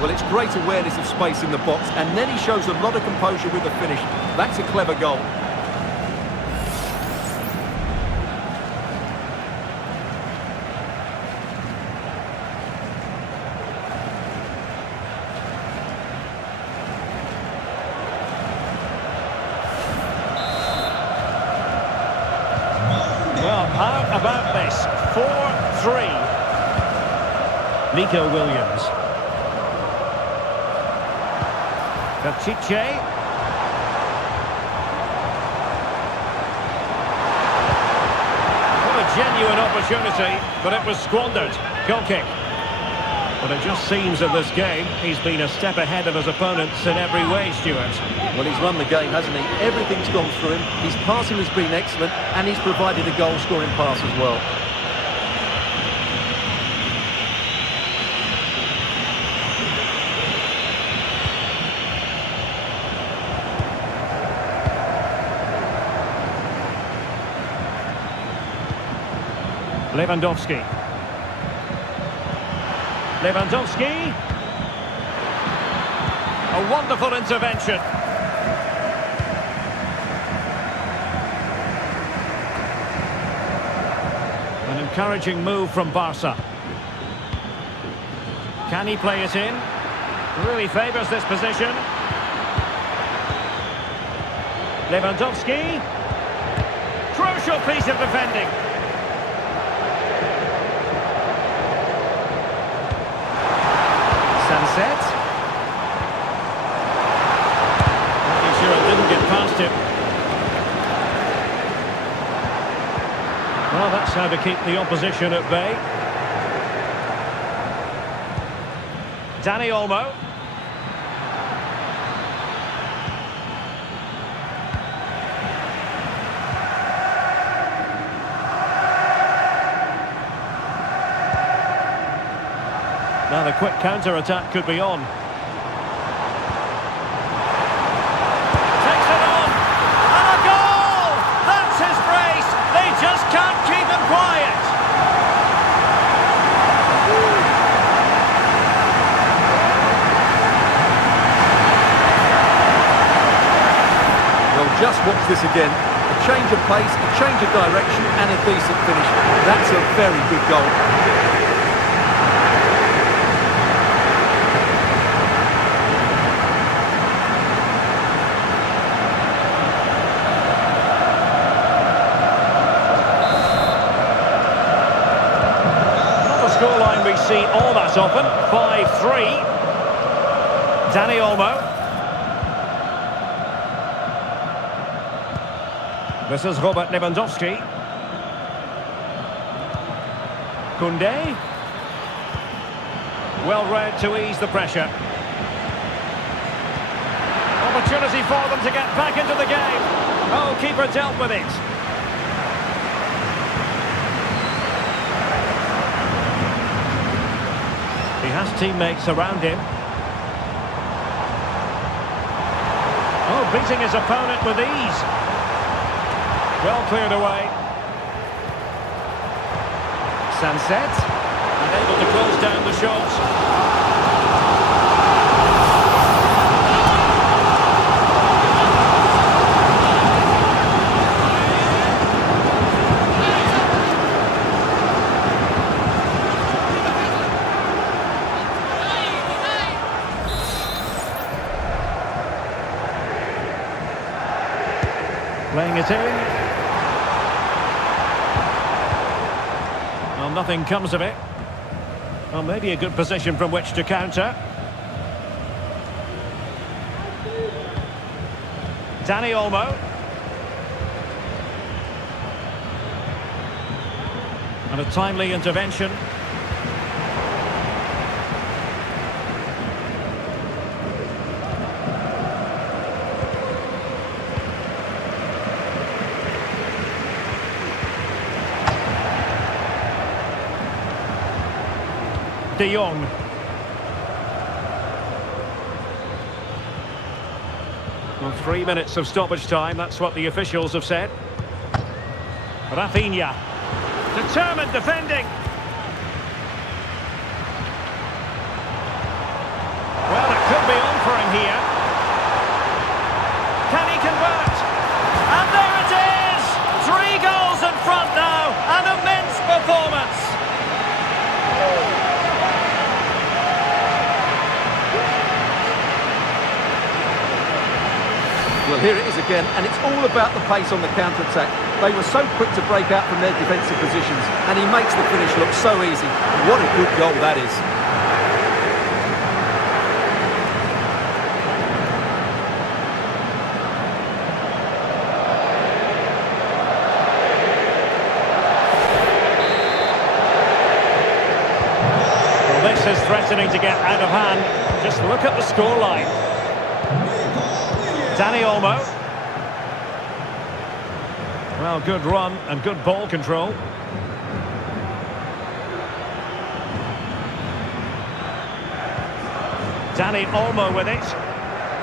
Well, it's great awareness of space in the box, and then he shows a lot of composure with the finish. That's a clever goal. Well, how about this? 4-3. Nico Williams. Chiche. What a genuine opportunity, but it was squandered. Goal kick. But it just seems in this game he's been a step ahead of his opponents in every way, Stuart. Well, he's run the game, hasn't he? Everything's gone through him. His passing has been excellent, and he's provided a goal-scoring pass as well. Lewandowski. Lewandowski. A wonderful intervention. An encouraging move from Barca. Can he play it in? Really favours this position. Lewandowski. Crucial piece of defending. Sunset. Pretty sure it didn't get past him. Well, that's how to keep the opposition at bay. Dani Olmo. Now the quick counter-attack could be on. Takes it on! And a goal! That's his brace! They just can't keep him quiet! Well, just watch this again. A change of pace, a change of direction, and a decent finish. That's a very good goal. Scoreline we see all that often, 5-3. Dani Olmo. This is Robert Lewandowski. Koundé. Well read to ease the pressure. Opportunity for them to get back into the game. Oh, keeper dealt with it. He has teammates around him. Oh, beating his opponent with ease. Well cleared away. Sunset. Unable to close down the shot. Playing it in. Well, nothing comes of it. Well, maybe a good position from which to counter. Dani Olmo. And a timely intervention. De Jong. Well, 3 minutes of stoppage time, that's what the officials have said. Rafinha. Determined defending. Well, it could be on for him here. Can he convert? And there it is! 3 goals in front now. An immense performance. Well, here it is again, and it's all about the pace on the counter-attack. They were so quick to break out from their defensive positions, and he makes the finish look so easy. What a good goal that is. Well, this is threatening to get out of hand. Just look at the scoreline. Dani Olmo. Well, good run and good ball control. Dani Olmo with it.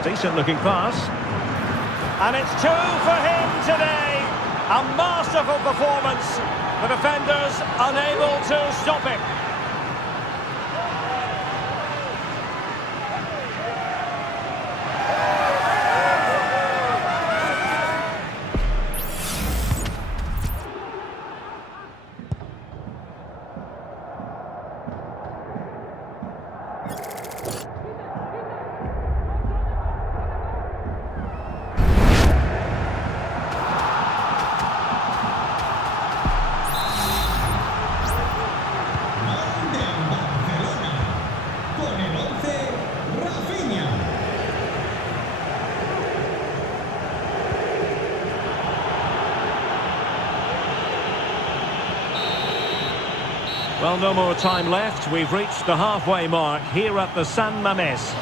Decent looking pass. And it's 2 for him today. A masterful performance. The defenders unable to stop him. Well, no more time left. We've reached the halfway mark here at the San Mamés.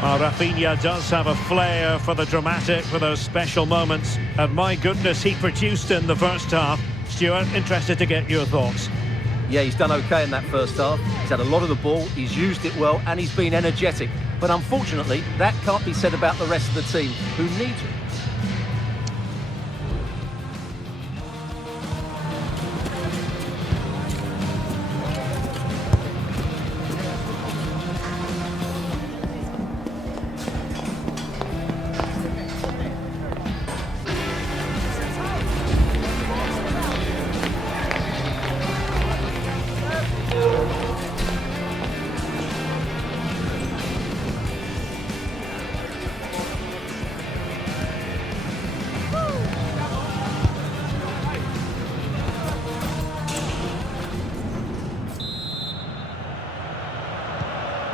Well, Rafinha does have a flair for the dramatic, for those special moments. And my goodness, he produced in the first half. Stuart, interested to get your thoughts. Yeah, he's done okay in that first half. He's had a lot of the ball, he's used it well, and he's been energetic. But unfortunately, that can't be said about the rest of the team, who need to.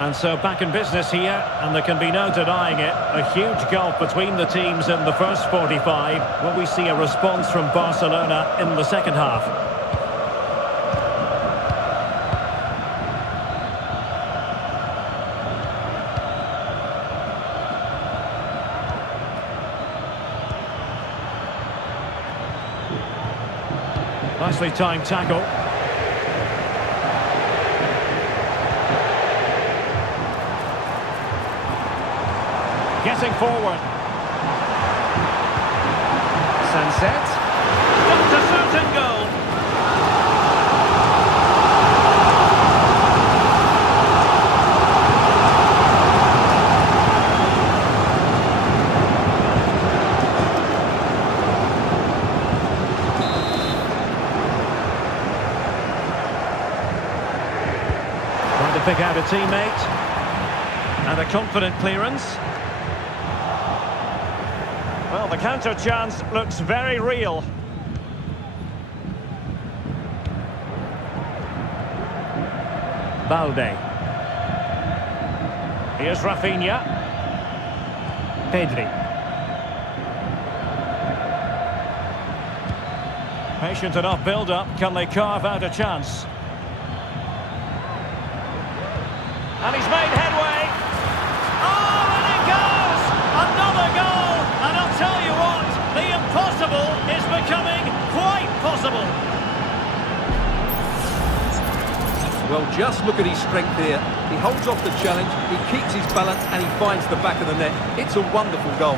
And so back in business here, and there can be no denying it. A huge gulf between the teams in the first 45. Will we see a response from Barcelona in the second half? Nicely timed tackle. Getting forward. Sunset. Got a certain goal. Trying to pick out a teammate. And a confident clearance. Well, the counter chance looks very real. Balde. Here's Rafinha. Pedri. Patient enough build-up. Can they carve out a chance? And he's made headway. Oh, and it goes! Another goal! And I'll tell you what, the impossible is becoming quite possible. Well, just look at his strength here. He holds off the challenge, he keeps his balance, and he finds the back of the net. It's a wonderful goal.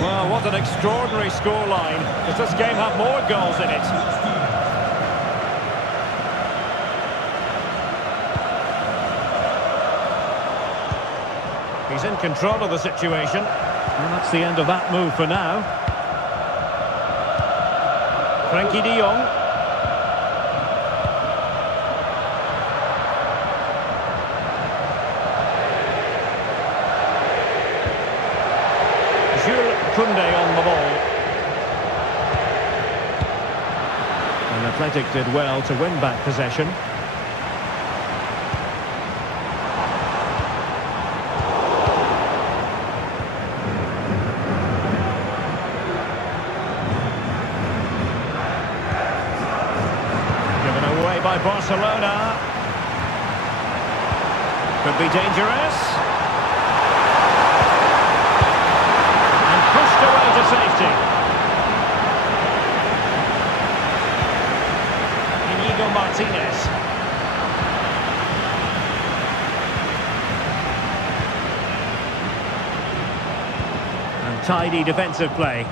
Well, what an extraordinary scoreline. Does this game have more goals in it? He's in control of the situation. And that's the end of that move for now. Frankie de Jong. Jules Koundé on the ball. And Athletic did well to win back possession. By Barcelona. Could be dangerous. And pushed away to safety. Inigo Martinez. And tidy defensive play.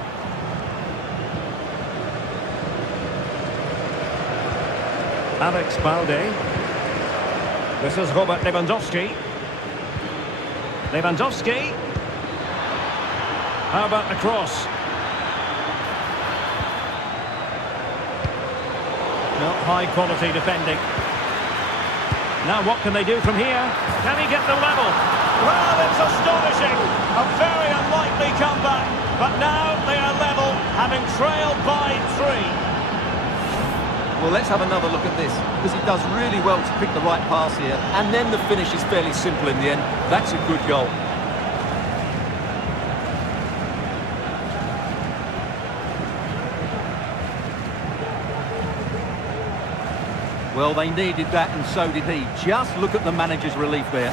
Alex Balde. This is Robert Lewandowski. Lewandowski. How about the cross? No, high quality defending. Now what can they do from here? Can he get the level? Well, it's astonishing. A very unlikely comeback. But now they are level, having trailed by 3. Well, let's have another look at this, because he does really well to pick the right pass here, and then the finish is fairly simple in the end. That's a good goal. Well, they needed that, and so did he. Just look at the manager's relief there.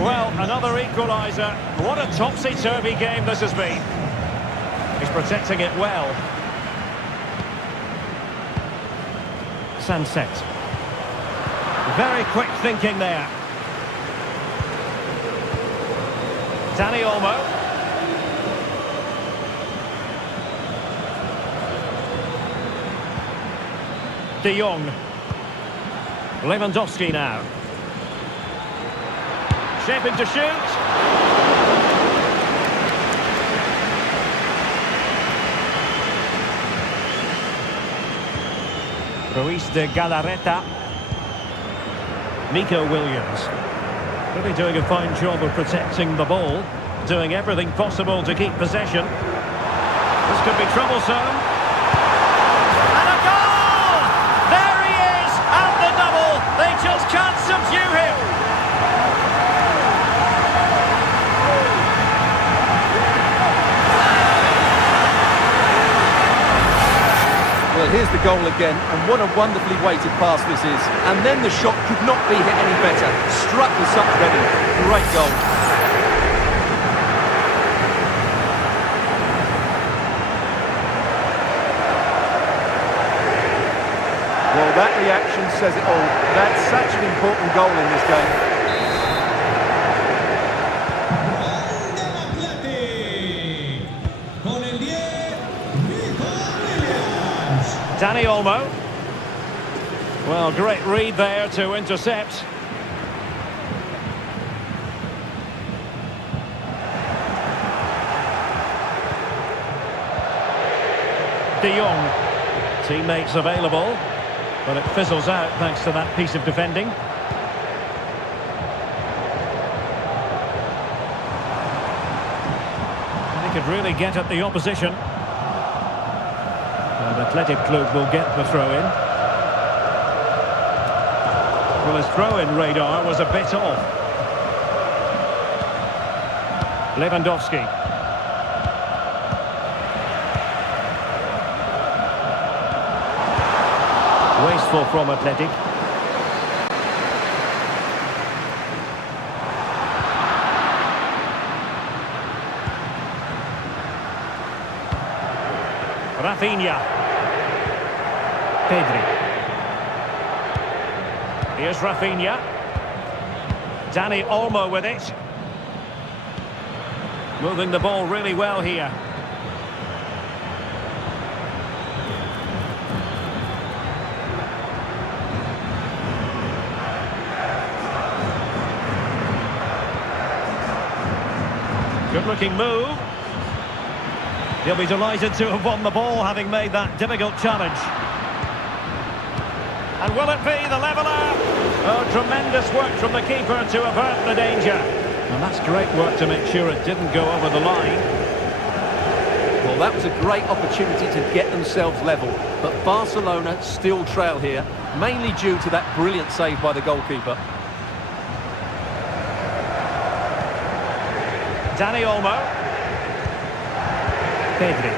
Well, another equaliser. What a topsy-turvy game this has been. He's protecting it well. Sunset. Very quick thinking there. Dani Olmo. De Jong. Lewandowski now. Shaping to shoot. Ruiz de Galarreta. Nico Williams. Really doing a fine job of protecting the ball. Doing everything possible to keep possession. This could be troublesome. And a goal! There he is! And the double! They just can't subdue him! Well, here's the goal again, and what a wonderfully weighted pass this is. And then the shot could not be hit any better. Struck with such reading. Great goal. Well, that reaction says it all. That's such an important goal in this game. Dani Olmo. Well, great read there to intercept. De Jong. Teammates available, but it fizzles out thanks to that piece of defending. They could really get at the opposition. And Athletic Club will get the throw-in. Well, his throw-in radar was a bit off. Lewandowski. Wasteful from Athletic. Rafinha. Pedri. Here's Rafinha. Dani Olmo with it. Moving the ball really well here. Good-looking move. He'll be delighted to have won the ball, having made that difficult challenge. And will it be the leveller? Oh, tremendous work from the keeper to avert the danger. And that's great work to make sure it didn't go over the line. Well, that was a great opportunity to get themselves level. But Barcelona still trail here, mainly due to that brilliant save by the goalkeeper. Dani Olmo. Pedri.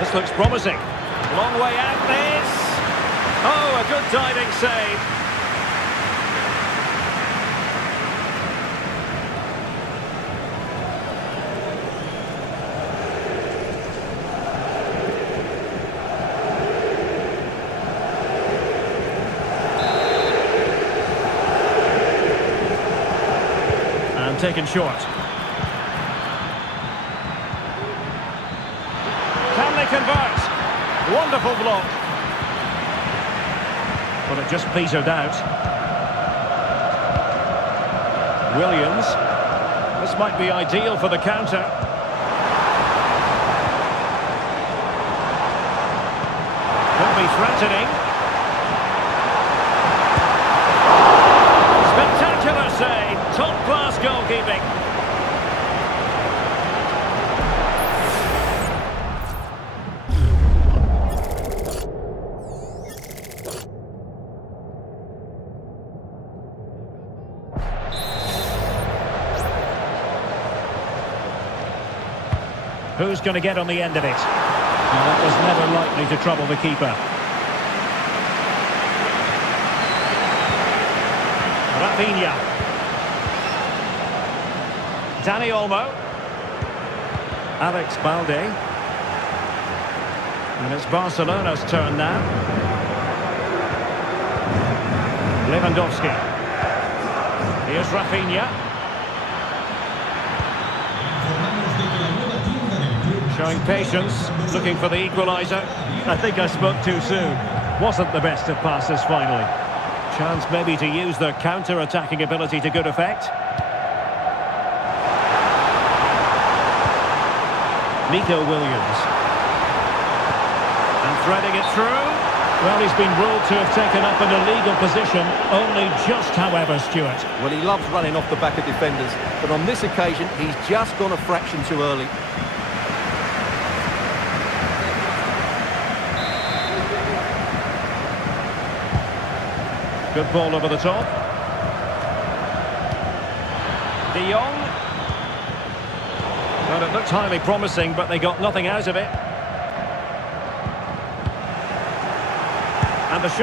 This looks promising. Long way out this. Oh, a good diving save. And taken short. Can they convert? Wonderful block. But it just petered out. Williams. This might be ideal for the counter. Could be threatening. Spectacular save. Top-class goalkeeping. Who's going to get on the end of it? And that was never likely to trouble the keeper. Rafinha. Dani Olmo. Alex Balde. And it's Barcelona's turn now. Lewandowski. Here's Rafinha. Showing patience, looking for the equaliser. I think I spoke too soon. Wasn't the best of passes finally. Chance maybe to use their counter-attacking ability to good effect. Nico Williams. And threading it through. Well, he's been ruled to have taken up an illegal position, only just, however, Stuart. Well, he loves running off the back of defenders, but on this occasion, he's just gone a fraction too early. Good ball over the top. De Jong. Well, it looked highly promising, but they got nothing out of it.